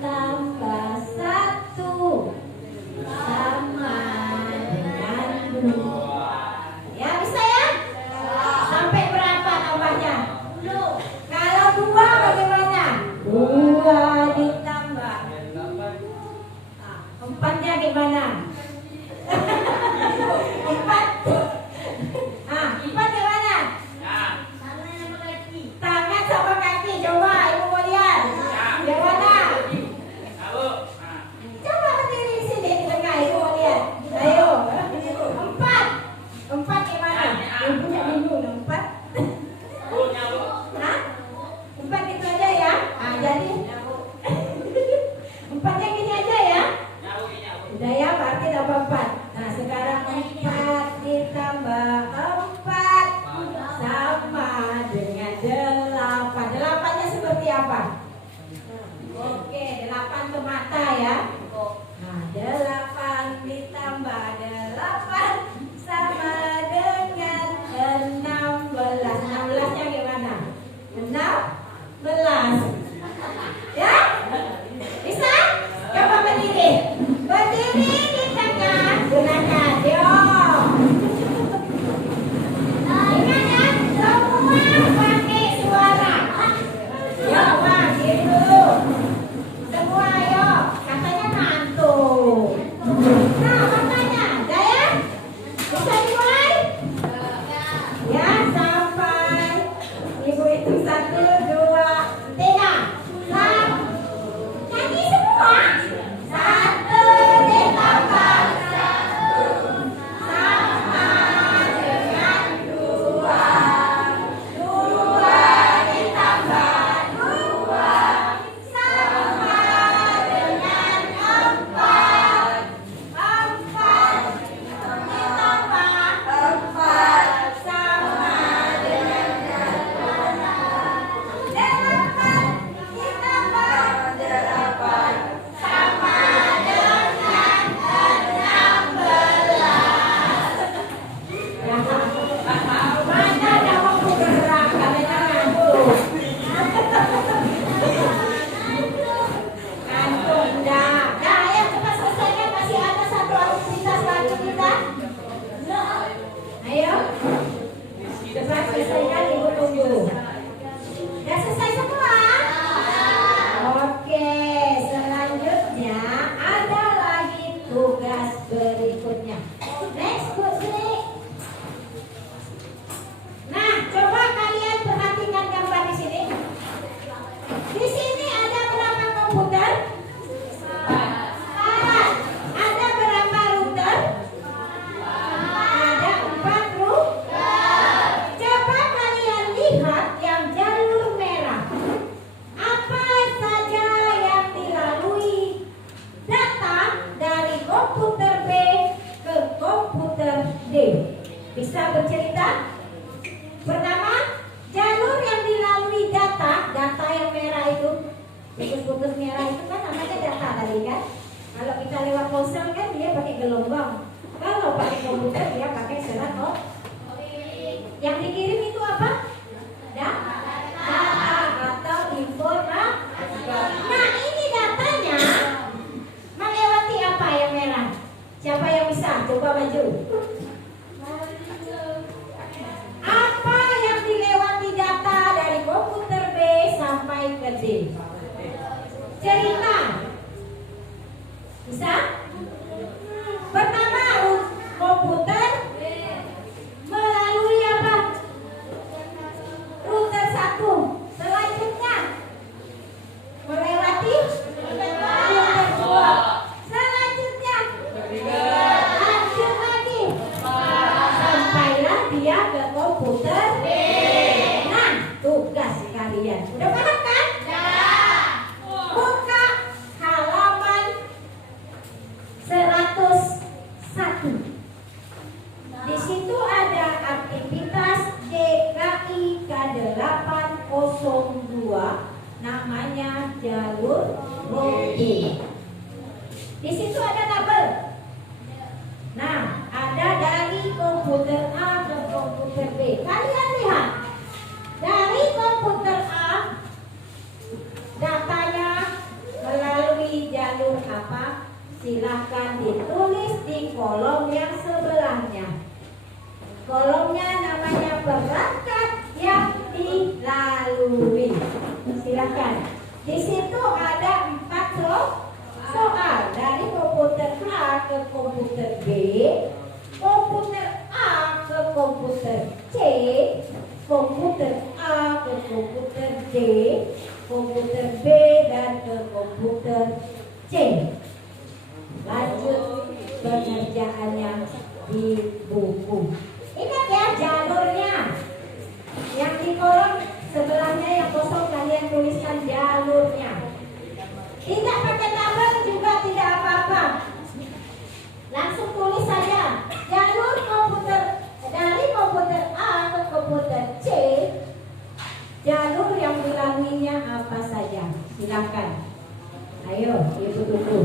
tambah 1 sama dengan 2. Ya bisa ya? Sampai berapa tambahnya? Kalau 2 bagaimana? 2 ditambah 4-nya gimana? 4 4 gimana? Tangan sama kaki, coba ibu mau lihat. Gimana? Coba berdiri di sini di tengah, ibu mau lihat. Ayo. 4 gimana? Ibunya bingung 4. Hah? 4 gitu aja ya? Jadi 4-nya gini aja ya? Udah ya, berarti dapat 4. Nah sekarang 4 ditambah 4 sama dengan 8. 8-nya seperti apa? Oke, 8 ke mata ya. Nah 8 ditambah 8 sama dengan 16. 16-nya gimana? 16. Ya? Bisa? Coba berdiri. Berdiri di tengah. Gunakan. Yo. Ingat ya, semua pakai suara. Yo, Pak, gitu. Semua ayo. Katanya ngantuk. Nah, makanya, udah ya? Bisa dimulai? Ya, sampai ibu hitung 1, 2, 3. Nyanyi semua. 1 ditambah 1 sama dengan 2. 2 ditambah 2 sama dengan 4. 4 ditambah 4 sama dengan 8. 8 ditambah 8 sama dengan 16. Mana ada waktu gerak, katanya ngantuk. Ngantuk, dah. Dah, ayo cepat selesaikan. Masih ada satu aktivitas lagi kita. Ayo. Cepat selesaikan, ibu tunggu. Udah selesai semua? Oke, selanjutnya ada lagi tugas berikutnya. Next, Bu Sri. Nah, coba kalian perhatikan gambar di sini. Di sini ada berapa komputer? 4. Ada berapa router? Ada 4 router. Coba kalian lihat yang jalur merah. Apa saja yang dilalui data dari komputer B ke komputer D? Bisa bercerita? Pertama, jalur yang dilalui data yang merah itu, putus-putus merah itu kan namanya data tadi kan? Kalau kita lewat ponsel kan dia pakai gelombang. Kalau pakai komputer dia pakai serat Yang dikirim itu apa? Data atau informasi. Nah ini datanya melewati apa yang merah? Siapa yang bisa? Coba maju. Apa yang dilewati data dari komputer B sampai ke D? Cerita. Bisa? Pertama, komputer melalui apa? Router 1. Selanjutnya melewati router 2. Selanjutnya lanjut lagi sampailah dia ke komputer D. Nah, tugas kalian udah paham kan? Buka halaman 101. Di situ ada aktivitas DKI K802, namanya jalur login. Di situ ada tabel. Nah, ada dari komputer A ke komputer B. Kalian lihat, dari komputer A datanya melalui jalur apa? Silahkan ditulis di kolom yang sebelahnya. Kolomnya namanya perangkat yang dilalui. Silahkan. Di situ ada 4 soal dari komputer A ke komputer B, komputer A ke komputer C, komputer A ke komputer D, komputer B dan ke komputer C. Lanjut pengerjaannya di buku. Ingat ya jalurnya. Yang di kolom sebelahnya yang kosong kalian tuliskan jalurnya. Tidak pakai tabel juga tidak apa-apa. Langsung tulis saja jalur komputer dari komputer A ke komputer C. Jalur yang dilaluinya apa saja? Silakan. Ayo, ibu tunggu.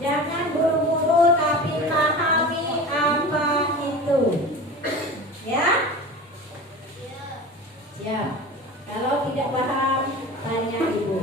Jangan buru-buru tapi pahami apa itu. Ya? Ya. Kalau tidak paham, tanya ibu.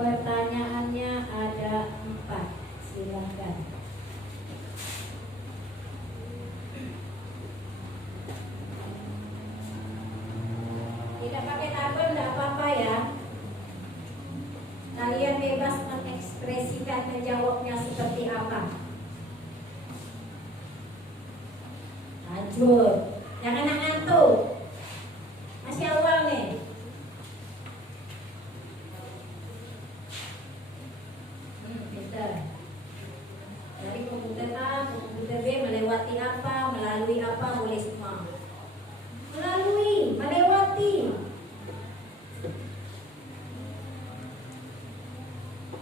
Pertanyaannya ada 4. Silakan. Tidak pakai tabel tidak apa-apa ya. Kalian bebas mengekspresikan menjawabnya seperti apa. Lanjut. Jangan ngantuk. Masih awal nih. Pintar. Dari komputer A ke komputer B melewati apa, melalui apa, boleh semua. Melalui, melewati.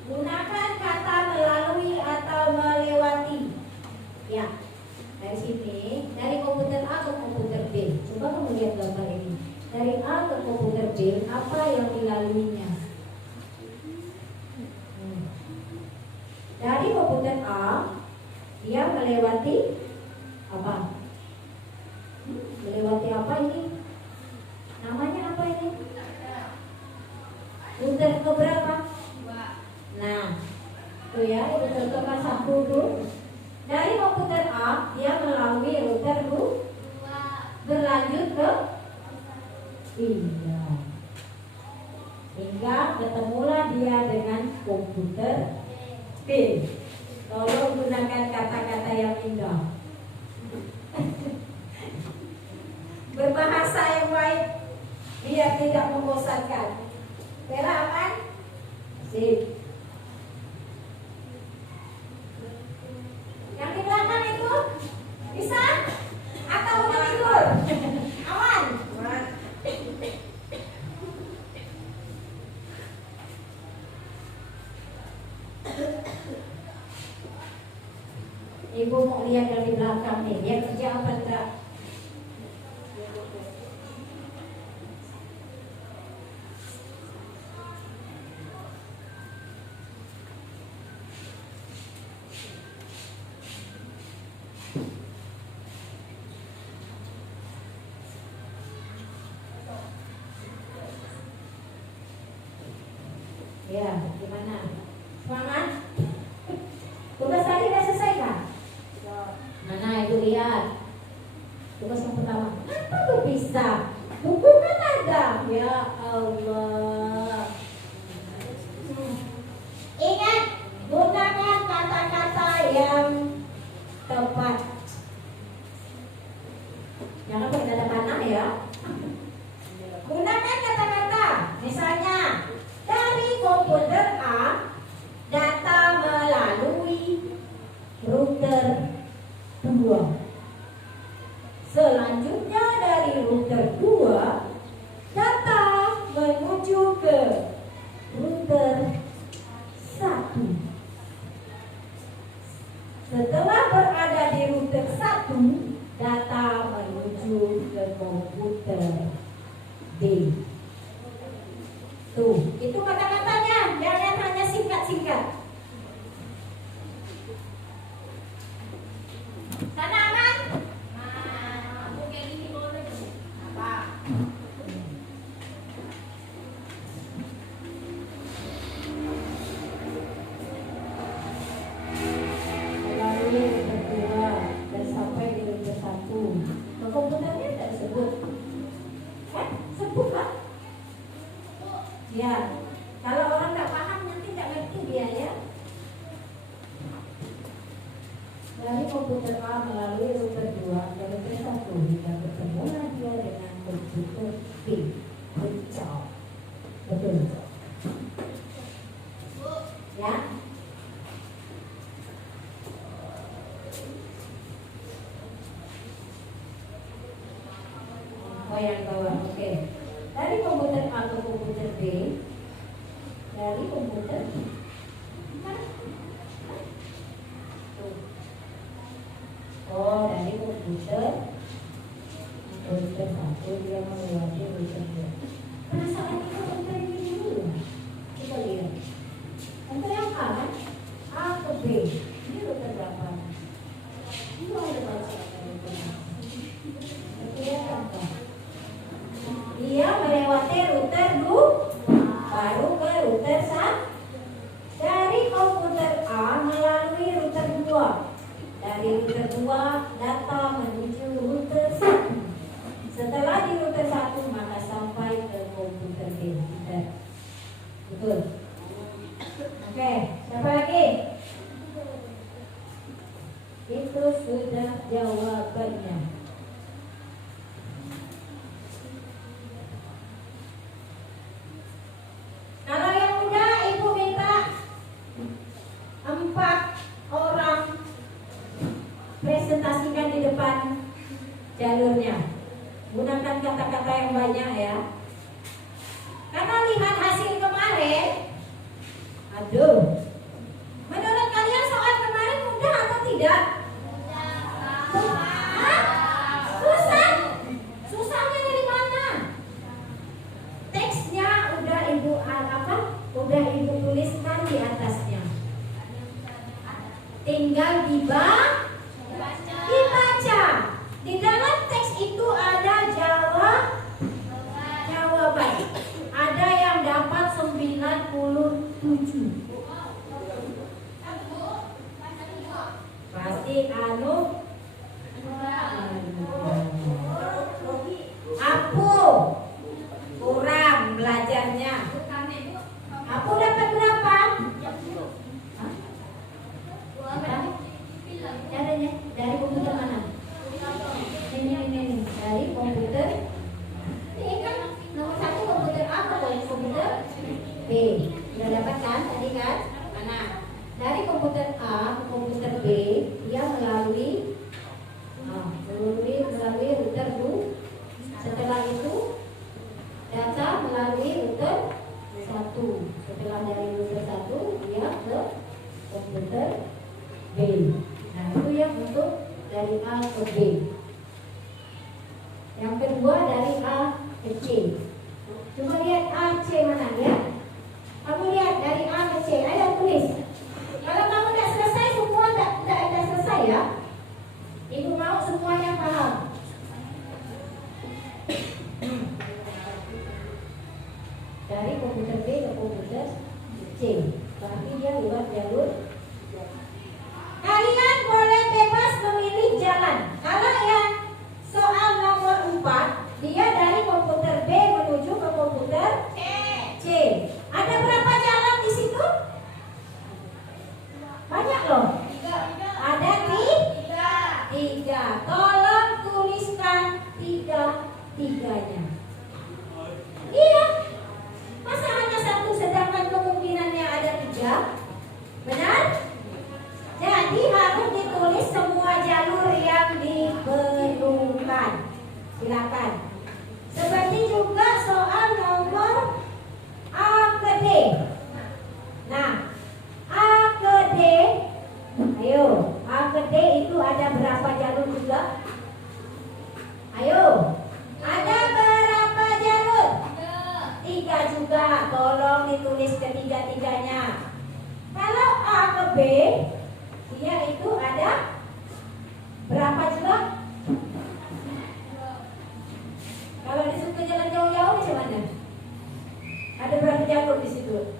Gunakan kata melalui atau melewati. Ya, dari sini, dari komputer A ke komputer B. Coba kamu lihat gambar ini. Dari A ke komputer B, apa yang dilaluinya? Dari komputer A, dia melewati apa? Melewati apa ini? Namanya apa ini? Router keberapa? Nah, itu ya, router ke 1 tuh. Dari komputer A, dia melalui router 2, berlanjut ke 3. Hingga ketemulah dia dengan komputer B. Tolong gunakan kata-kata yang indah. Berbahasa yang baik biar tidak membosankan. Bella aman? Sip. Yang di belakang itu bisa? Atau udah tidur? Aman? Ibu mau lihat yang di belakang nih, dia kerja apa enggak? Ya, gimana? Semangat? Tugas tadi udah selesai kan? Mana itu lihat. Tugas yang pertama. Kenapa berpisah? Buku kan ada. Ya Allah. Ingat, gunakan kata-kata yang tepat. Jangan pakai kata panah ya. Gunakan kata-kata. Misalnya, dari komputer A, data melalui router 2. Selanjutnya dari router 2, data menuju D. Tuh, itu kata-katanya, jangan hanya singkat-singkat. Sana aman? Aku kayak gini boleh. Apa? Melalui rute 2 dan sampai di rute 1. Komputernya tidak disebut. Sebut kan? Ya, kalau orang nggak paham nanti nggak ngerti dia ya. Dari komputer A melalui rute 2 dan rute 1 hingga bertemulah dia dengan komputer B. Betul. Ya. Oh yang bawah, oke. Dari komputer A ke komputer B, dari komputer oh dari komputer 1 dia melewati rute 2. Penasaran kita komputer ini dulu ya? Kita lihat. Komputer yang A kan? A ke B. Ini rute berapa? Ini ada baca apa? Dia melewati rute 2 baru ke rute 1. Dari komputer A melalui rute 2. Dari rute 2 datang menuju rute 1. Setelah di rute 1 maka sampai ke komputer B. Betul. Oke, siapa lagi? Itu sudah jawabannya. Kalau yang muda, ibu minta 4 orang presentasikan di depan jalurnya. Gunakan kata-kata yang banyak ya. Karena lihat hasil kemarin, aduh, menurut kalian soal kemarin mudah atau tidak? Hah? Susah? Susahnya dari mana? Teksnya udah ibu udah ibu tuliskan di atasnya. Tinggal dibaca. Di dalam teks itu ada jawaban. Ada yang dapat 97. Pasti Apu kurang belajarnya. Apu dapat berapa? Dari komputer mana? Ini dari komputer. Ini kan nomor 1 komputer A atau komputer B. Sudah dapat kan tadi kan? Mana? Dari komputer A ke komputer B dia melalui rute 2. Setelah itu data melalui rute 1. Setelah dari rute 1 dia ke komputer B. Nah itu yang untuk dari A ke B. Yang kedua dari A ke C. Coba lihat A C mana ya? Kamu lihat dari A ke C. Ayo tulis. Kalau kamu tidak selesai semua tidak selesai ya. Ibu mau semuanya paham. Dari komputer B ke komputer C. Berarti dia lewat jalur. Kalian boleh bebas memilih jalan. Kalau yang soal nomor 4, dia dari komputer B menuju ke komputer C. Ada berapa jalan di situ? Banyak loh. Ada 3. Tolong tuliskan 3-3-nya. Iya. Masa hanya 1 sedangkan kemungkinannya ada 3? Benar? Jadi harus ditulis semua jalur yang diperlukan. Silakan. Seperti juga soal nomor A ke D. Nah, A ke D. Ayo, A ke D itu ada berapa jalur juga? Ayo, ada berapa ditulis ketiga-tiganya. Kalau A ke B, dia itu ada berapa jelek? Kalau disuruh jalan jauh-jauh di mana? Ada berapa jalur di situ?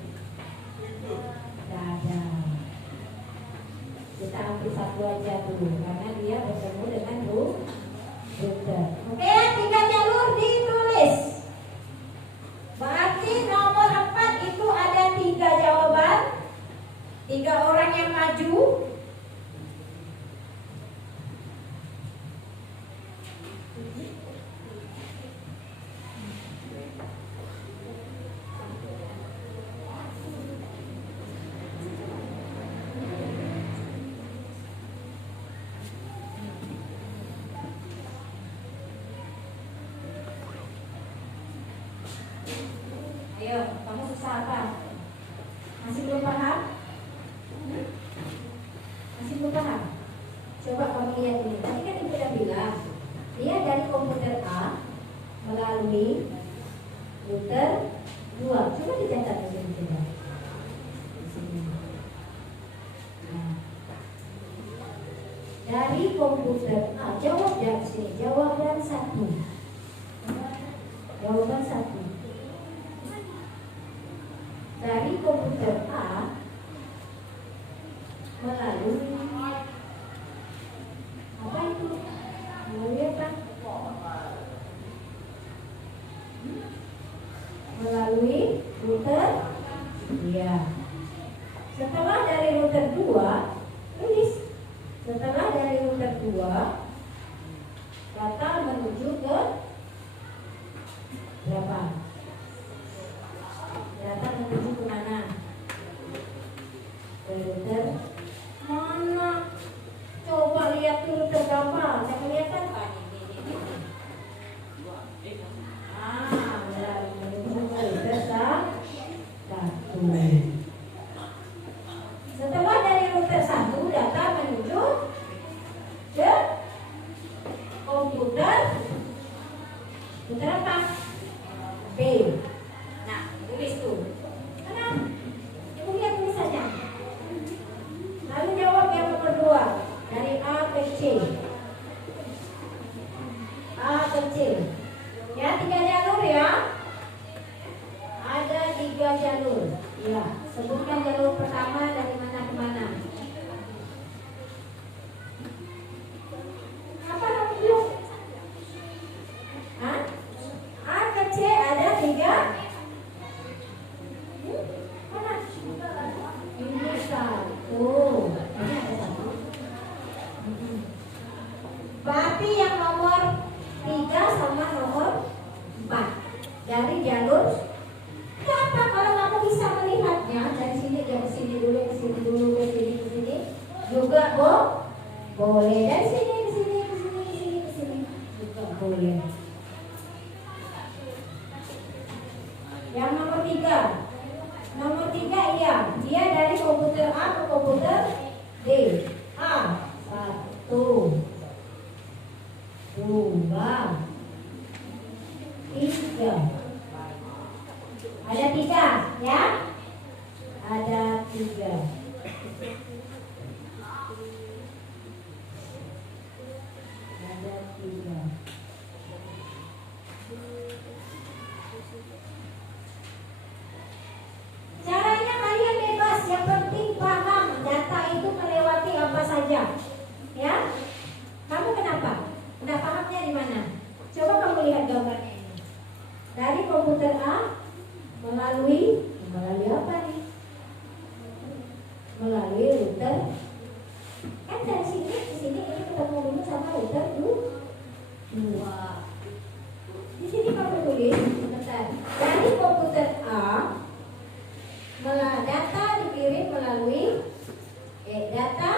Tidak ada. Kita ambil satu aja dulu karena dia bertemu dengan rute. Oke, 3 jalur ditulis. Berarti nomor 4 itu ada 3 jawaban, 3 orang yang maju. Ayo, kamu susah apa? Masih belum paham? Masih belum paham? Coba kamu lihat ini. Tadi kan ibu udah bilang, dia dari komputer A melalui router 2. Coba dicatat di sini coba. Di sini. Nah. Dari komputer A, jawab dari sini. Jawaban 1. Jawaban 1. Dari komputer A melalui apa itu? Melalui apa? Melalui router. Iya. Setelah dari router 2, tulis. Setelah dari router 2, data menuju ke berapa? Data menuju ke mana? Ke router mana? Coba lihat router berapa? Saya kelihatan Pak. Menuju ke router 1. Setelah dari router 1, data menuju ke komputer apa? B. Nah, tulis tuh. Karena ibu lihat tulisannya. Lalu jawab yang nomor 2 dari A ke C. A ke C. Ya, 3 jalur ya. Ada 3 jalur. Ya, sebutkan jalur pertama dari mana ke mana. Apa namanya? Hah? A ke C ada 3. Mana? Ini 1. Ini ada 1. Berarti yang nomor 3 sama nomor 4 dari jalur. Kenapa kalau kamu bisa melihatnya dari sini dia ke sini dulu, ke sini dulu, ke sini juga boleh. Dari sini ke sini, ke sini, ke sini, ke sini juga boleh. Yang nomor 3. Nomor 3 iya, dia dari komputer A ke komputer D. A 1 2 3. Ada 3 ya? Ada 3. Ada 3. Caranya kalian bebas, yang penting paham data itu melewati apa saja. Ya? Kamu kenapa? Nah, pahamnya di mana? Coba kamu lihat gambarnya ini. Dari komputer A melalui apa nih? Melalui router. Kan dari sini ke sini ini ketemu dulu sama router 2. Di sini kamu tulis, bentar. Dari komputer A data dikirim melalui data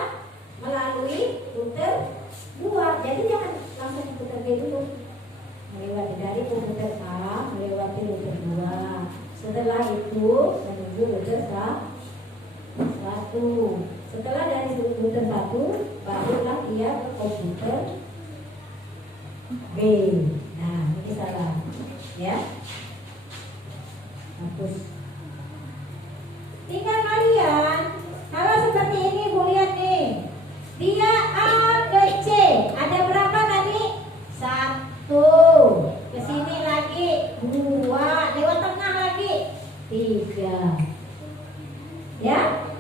melalui router 2. Jadi jangan langsung komputer B dulu. Melewati dari komputer A melewati router 2. Setelah itu menuju router 1. Setelah dari router 1 barulah dia ke komputer B. Nah, ini salah. Ya. Hapus. Tinggal kalian, kalau seperti ini Bu lihat nih, dia A ke C, ada berapa tadi? 1, ke sini lagi 2, lewat tengah lagi 3. Ya,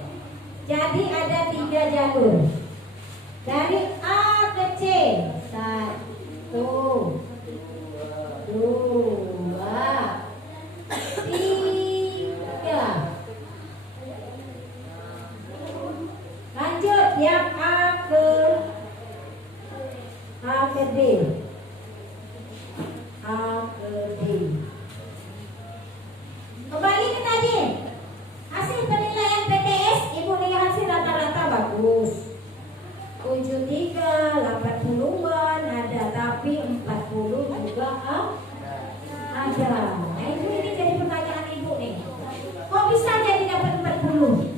jadi ada 3 jalur dari A ke C. 1, 2, 3. Lanjut yang A ke D. A ke D. Kembali ke tadi. Hasil penilaian PTS, Ibu lihat hasil rata-rata bagus. 73, 80-an ada, tapi 40 juga ada. Nah, ini jadi pertanyaan Ibu nih. Kok bisa jadi dapat 40?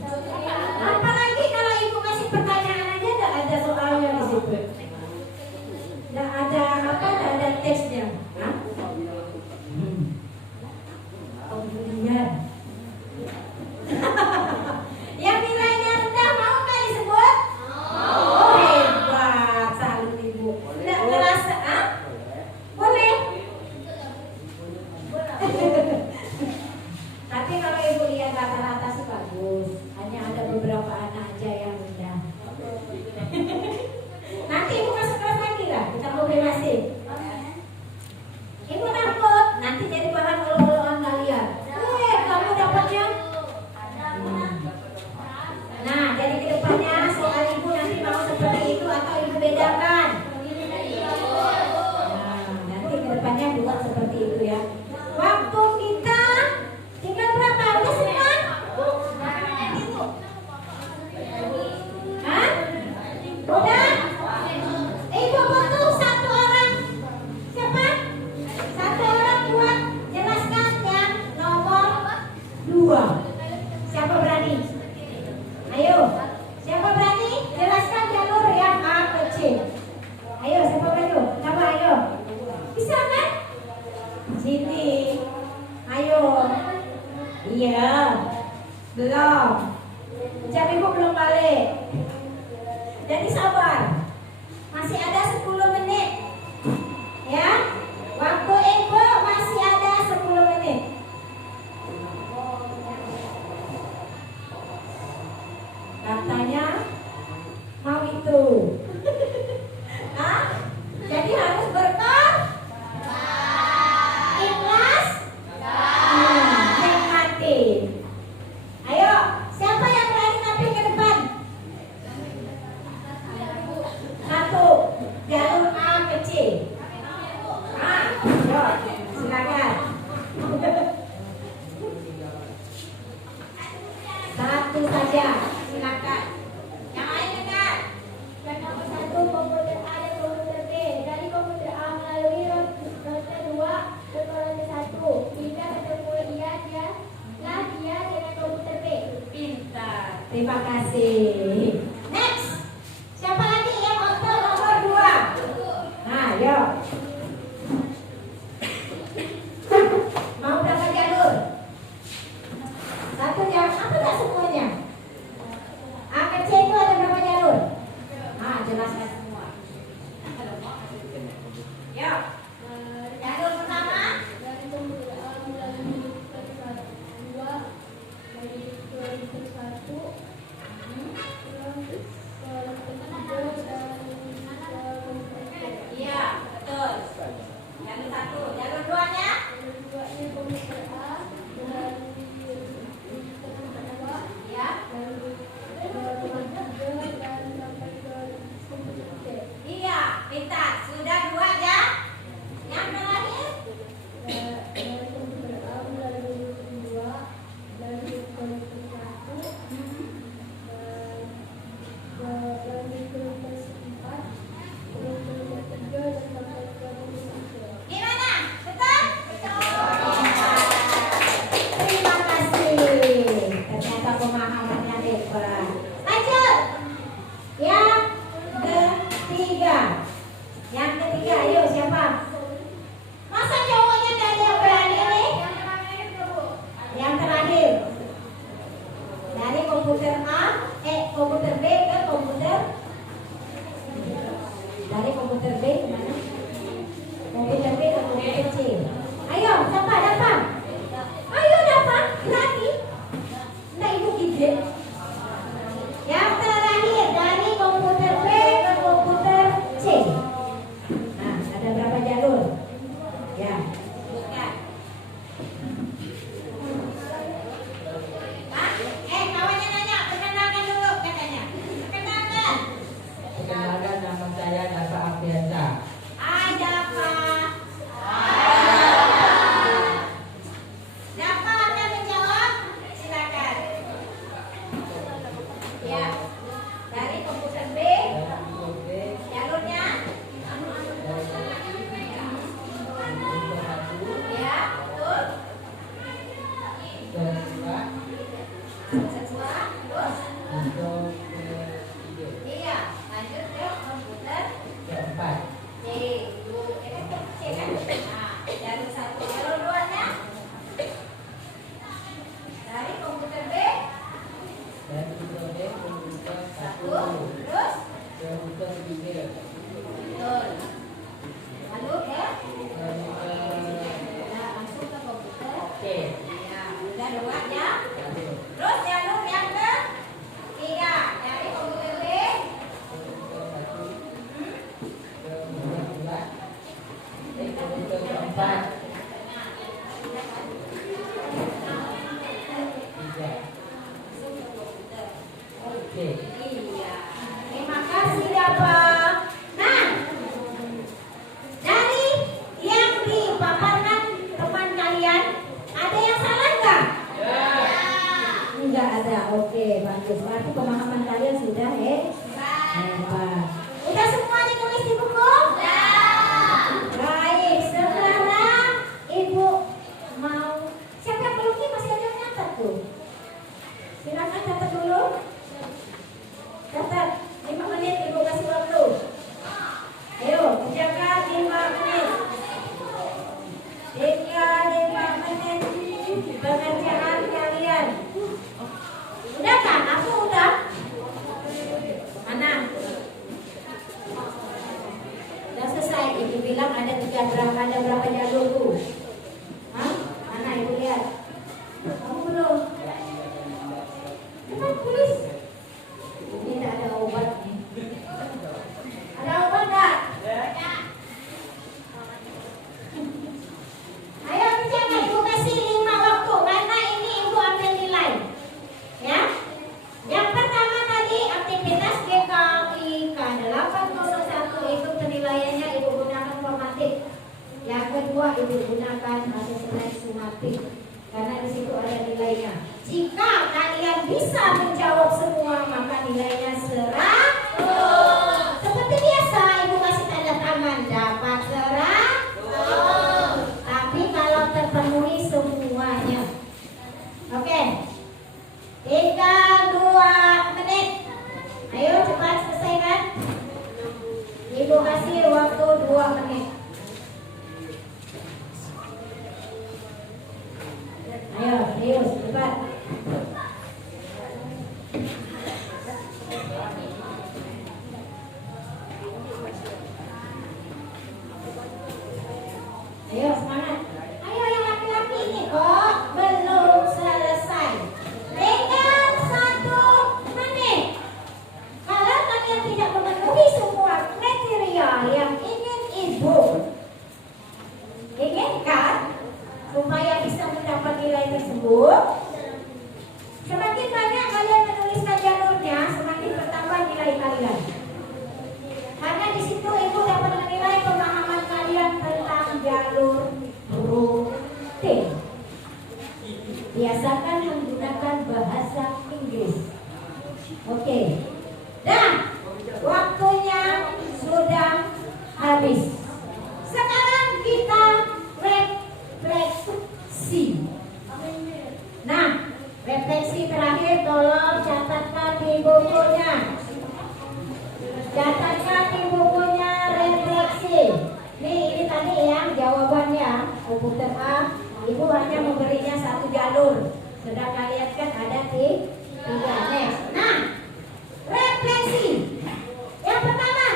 Apalagi kalau Ibu kasih pertanyaan aja enggak ada soalnya di situ. Enggak ada apa, enggak ada teksnya. Hah? Kemudian yang nilainya rendah mau nggak disebut? Oh, hebat, salut Ibu. Nggak ngerasa, boleh? Tapi kalau Ibu lihat rata-rata sih bagus. Hanya ada beberapa anak aja yang rendah. Nanti Ibu masuk kelas lagi lah, kita konfirmasi. Ibu takut nanti jadi bahan olo-oloan kalian. Kamu dapatnya? Nah, jadi kedepannya soal Ibu nanti mau seperti itu atau Ibu bedakan? Nah, nanti kedepannya buat seperti itu ya. Waktu kita tinggal berapa? Udah semua? Hah? Udah? Ibu butuh 1 orang. Siapa? 1 orang buat jelaskan yang nomor 2. Siapa berani? Ayo, siapa berani jelaskan jalur yang A ke C? Ayo, siapa berani? Coba ayo. Bisa kan? Sini. Ayo. Iya. Belum. Ucap Ibu belum balik. Jadi sabar. Masih ada 10 menit. Ya. Waktu Ibu masih ada 10 menit. Katanya mau itu. Hah? Jadi harus berkor, ikhlas, hati. Ayo, siapa yang berani nampil ke depan? 1, jalur A ke C. Yuk, silakan. 1 saja. Silakan. Yang lain dengar. Dan nomor 1 komputer A dan komputer B. Dari komputer A melalui ronde 2 ke ronde 1 hingga ketemu dia dengan komputer B. Pintar. Terima kasih. Next. Siapa lagi yang untuk nomor 2? Nah, yuk. Mau berapa jalur? 1 jalur. Apa tak semuanya? A ke C itu ada berapa jalur? Ah, jelaskan semua. Yuk. Jalur pertama. Dari komputer A melalui ronde 2 dari ronde 1 ke ronde kedua ya. Terus jalur yang ketiga dari komputer B. Keempat. Oke. Iya. Terima kasih Bapak. Nah, dari yang dipaparkan teman kalian, ada yang salah nggak? Enggak ada. Oke, bagus. Berarti pemahaman kalian sudah hebat. Udah semua ditulis di buku? Baik, sekarang Ibu mau siapa yang belum nih masih ada yang nyatet tuh? Silakan catat dulu. Catat 5 menit Ibu kasih waktu. Ayo, kerjakan 5 menit. 5 menit pengerjaan kalian. Udah kan? Aku udah. Mana? Udah selesai. Ibu bilang ada berapa jalur tuh? Hah? Mana Ibu lihat? Kamu belum? Cepat tulis. Ini tidak ada obat nih. Ada obat nggak? Ayo kerjakan. Ibu kasih 5 waktu karena ini Ibu ambil nilai. Ya. Yang pertama tadi aktivitas GKI K801 itu penilaiannya Ibu gunakan formatif. Yang kedua Ibu gunakan asesmen sumatif karena di situ ada nilainya. Jika kalian bisa menjawab semua maka nilainya 100. Seperti biasa Ibu kasih tanda tangan dapat 100. Tapi kalau terpenuhi semuanya. Oke. Tinggal 2 menit. Ayo cepat selesaikan. Ibu kasih waktu 2 menit. Ayo, serius, cepat. Ayo, semangat. Ayo yang laki-laki ini. Oh, belum selesai. Tinggal 1 menit. Kalau kalian tidak memenuhi semua kriteria yang ingin Ibu inginkan supaya bisa mendapat nilai tersebut, semakin banyak kalian menuliskan jalurnya, semakin bertambah nilai kalian. Karena di situ Ibu dapat menilai pemahaman kalian tentang jalur rutin. Biasakan menggunakan bahasa Inggris. Oke. Dan waktunya sudah habis. Sekarang kita refleksi. Nah, refleksi terakhir tolong catatkan di bukunya. Catatkan di bukunya refleksi. Ini tadi ya jawabannya. Komputer A, Ibu hanya memberinya 1 jalur. Sedangkan lihat kan ada 3. Next. Nah, refleksi. Yang pertama,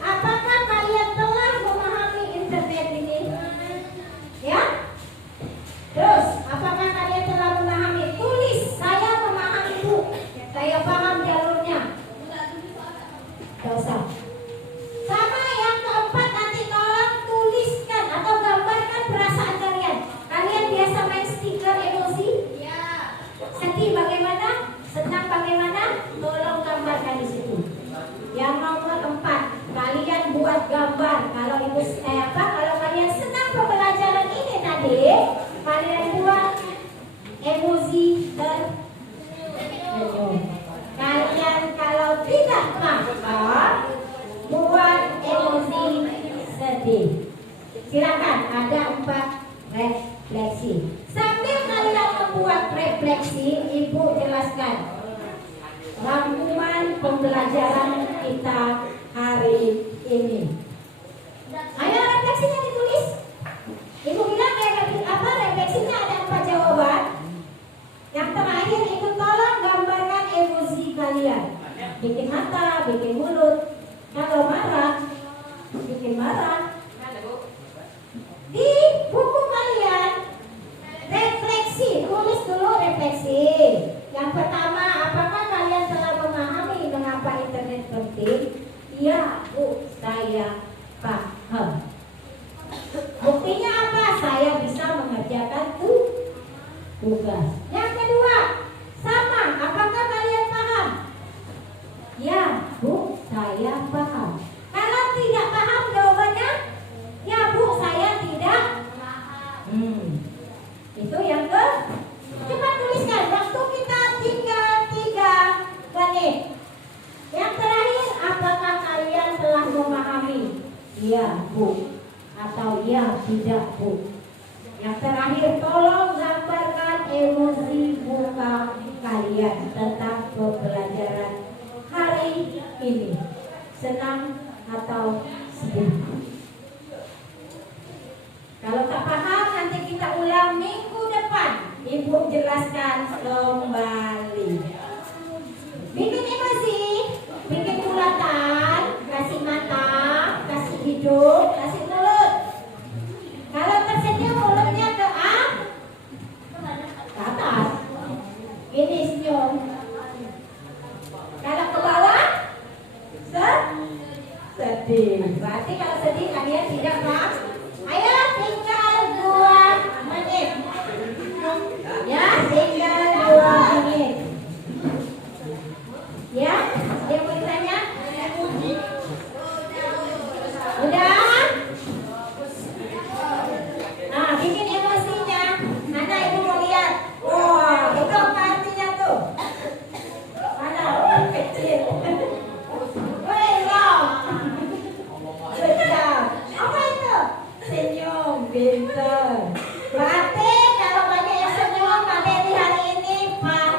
apakah kalian telah memahami internet ini? Ya? Terus, apakah kalian telah memahami? Tulis, saya memahami Bu. Saya paham jalurnya. Tidak usah. Sama yang keempat nanti tolong tuliskan atau gambarkan perasaan kalian. Kalian biasa main stiker emosi? Sedih bagaimana? Senang bagaimana? Tolong gambarkan di situ. Yang nomor 4, kalian buat gambar. Kalau Ibu kalau kalian senang pembelajaran ini tadi, kalian buat emosi tersenyum. Kalian kalau tidak paham, buat emosi sedih. Silakan, ada 4 refleksi. Sambil kalian membuat refleksi, Ibu jelaskan rangkuman pembelajaran kita hari ini. Ayo refleksinya ditulis. Ibu bilang refleksinya ada 4 jawaban. Yang terakhir Ibu tolong gambarkan emosi kalian. Bikin mata, bikin mulut. Kalau marah, bikin marah. Di buku kalian refleksi tugas. Yang kedua, sama. Apakah kalian paham? Ya, Bu, saya paham. Kalau tidak paham jawabannya, ya Bu, saya tidak. Itu yang ke. Coba tuliskan. Waktu kita tinggal 3 menit. Yang terakhir, apakah kalian telah memahami? Ya, Bu. Atau ya, tidak, Bu. Yang terakhir, tolong gambarkan emosi muka kalian tentang pembelajaran hari ini. Senang atau sedih? Kalau tak paham, nanti kita ulang minggu depan. Ibu jelaskan kembali. Bikin emosi, bikin bulatan, kasih mata, kasih hidung, kasih mulut. Kalau tersenyum mulutnya ke atas. Ini senyum. Kalau ke bawah, sedih. Berarti kalau sedih kalian tidak paham. Ayo tinggal 2 menit. Ya, tinggal 2 menit. Ya, dia mau ditanya? Udah? Nah, bikin emosinya. Mana ibu mau lihat? Wah, itu apa artinya tuh? Mana? Kecil. Woi, long. Kejam. Apa itu? Senyum, pintar. Berarti kalau banyak yang senyum, kalian di hari ini paham.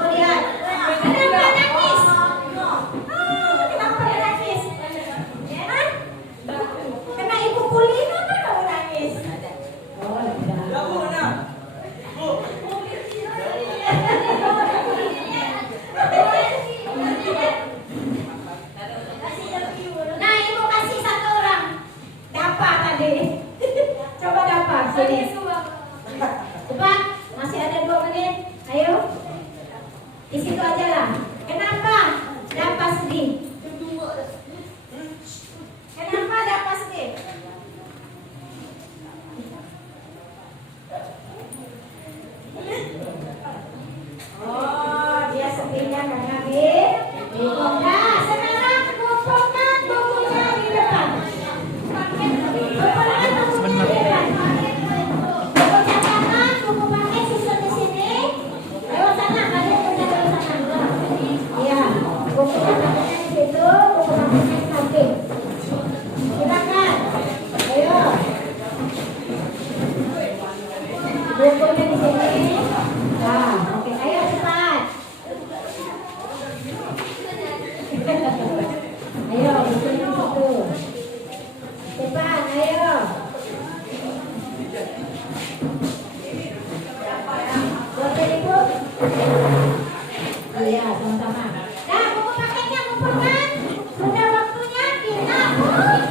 Mau lihat? Kenapa nangis? Kenapa dia nangis? Hah? Kena ibu pulin apa kamu nangis? Oh, tidak. Nah, ibu kasih 1 orang. Dapat tadi. Coba dapat sini. Cepat, masih ada 2 menit. Ayo. Di situ aja lah. Kenapa dapat sedih? Kenapa dapat sedih? Oh, dia sedihnya karena bingung. Nah, sekarang kumpulkan bukunya di depan. Kumpulkan bukunya di depan. Buku catatan, buku paket susun di sini. Ayo sana, kalian kerja dari sana. Iya, buku catatannya di situ, buku paketnya di samping. Silakan. Ayo. Bukunya di sini. Nah, oke, ayo cepat. Ayo, bukunya di situ. Cepat, ayo. Boleh ibu? Iya, sama-sama. Nah, buku paketnya kumpulkan. Sudah waktunya kita pulang.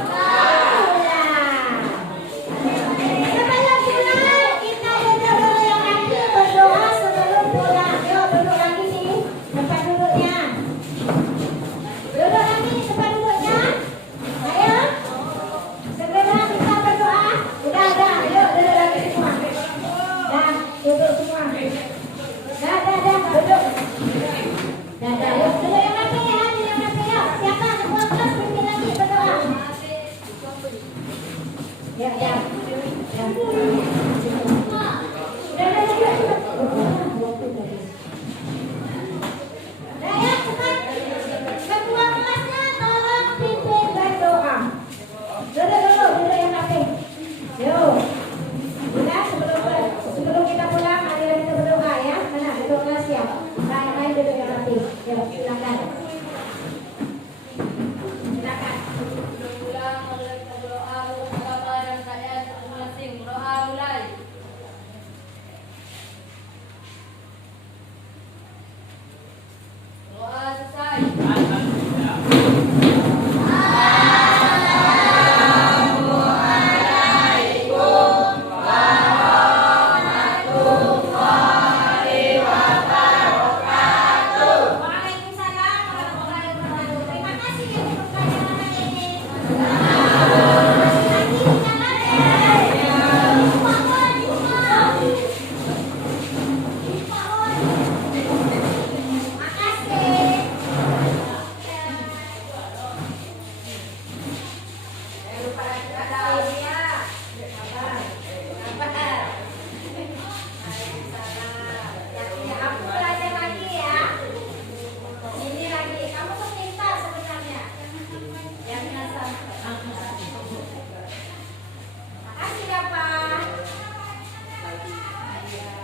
Sebelum pulang, kita duduk dulu yang lagi berdoa sebelum pulang. Yuk, duduk lagi di tempat duduknya. Duduk lagi di tempat duduknya. Ayo. Segera kita berdoa. Udah. Yuk, duduk lagi semua. Dah, duduk semua. Dah, duduk. Dah, yuk, duduk yang rapi ya, yang rapi ya. Siapa ketua kelas pimpin lagi berdoa. Ya.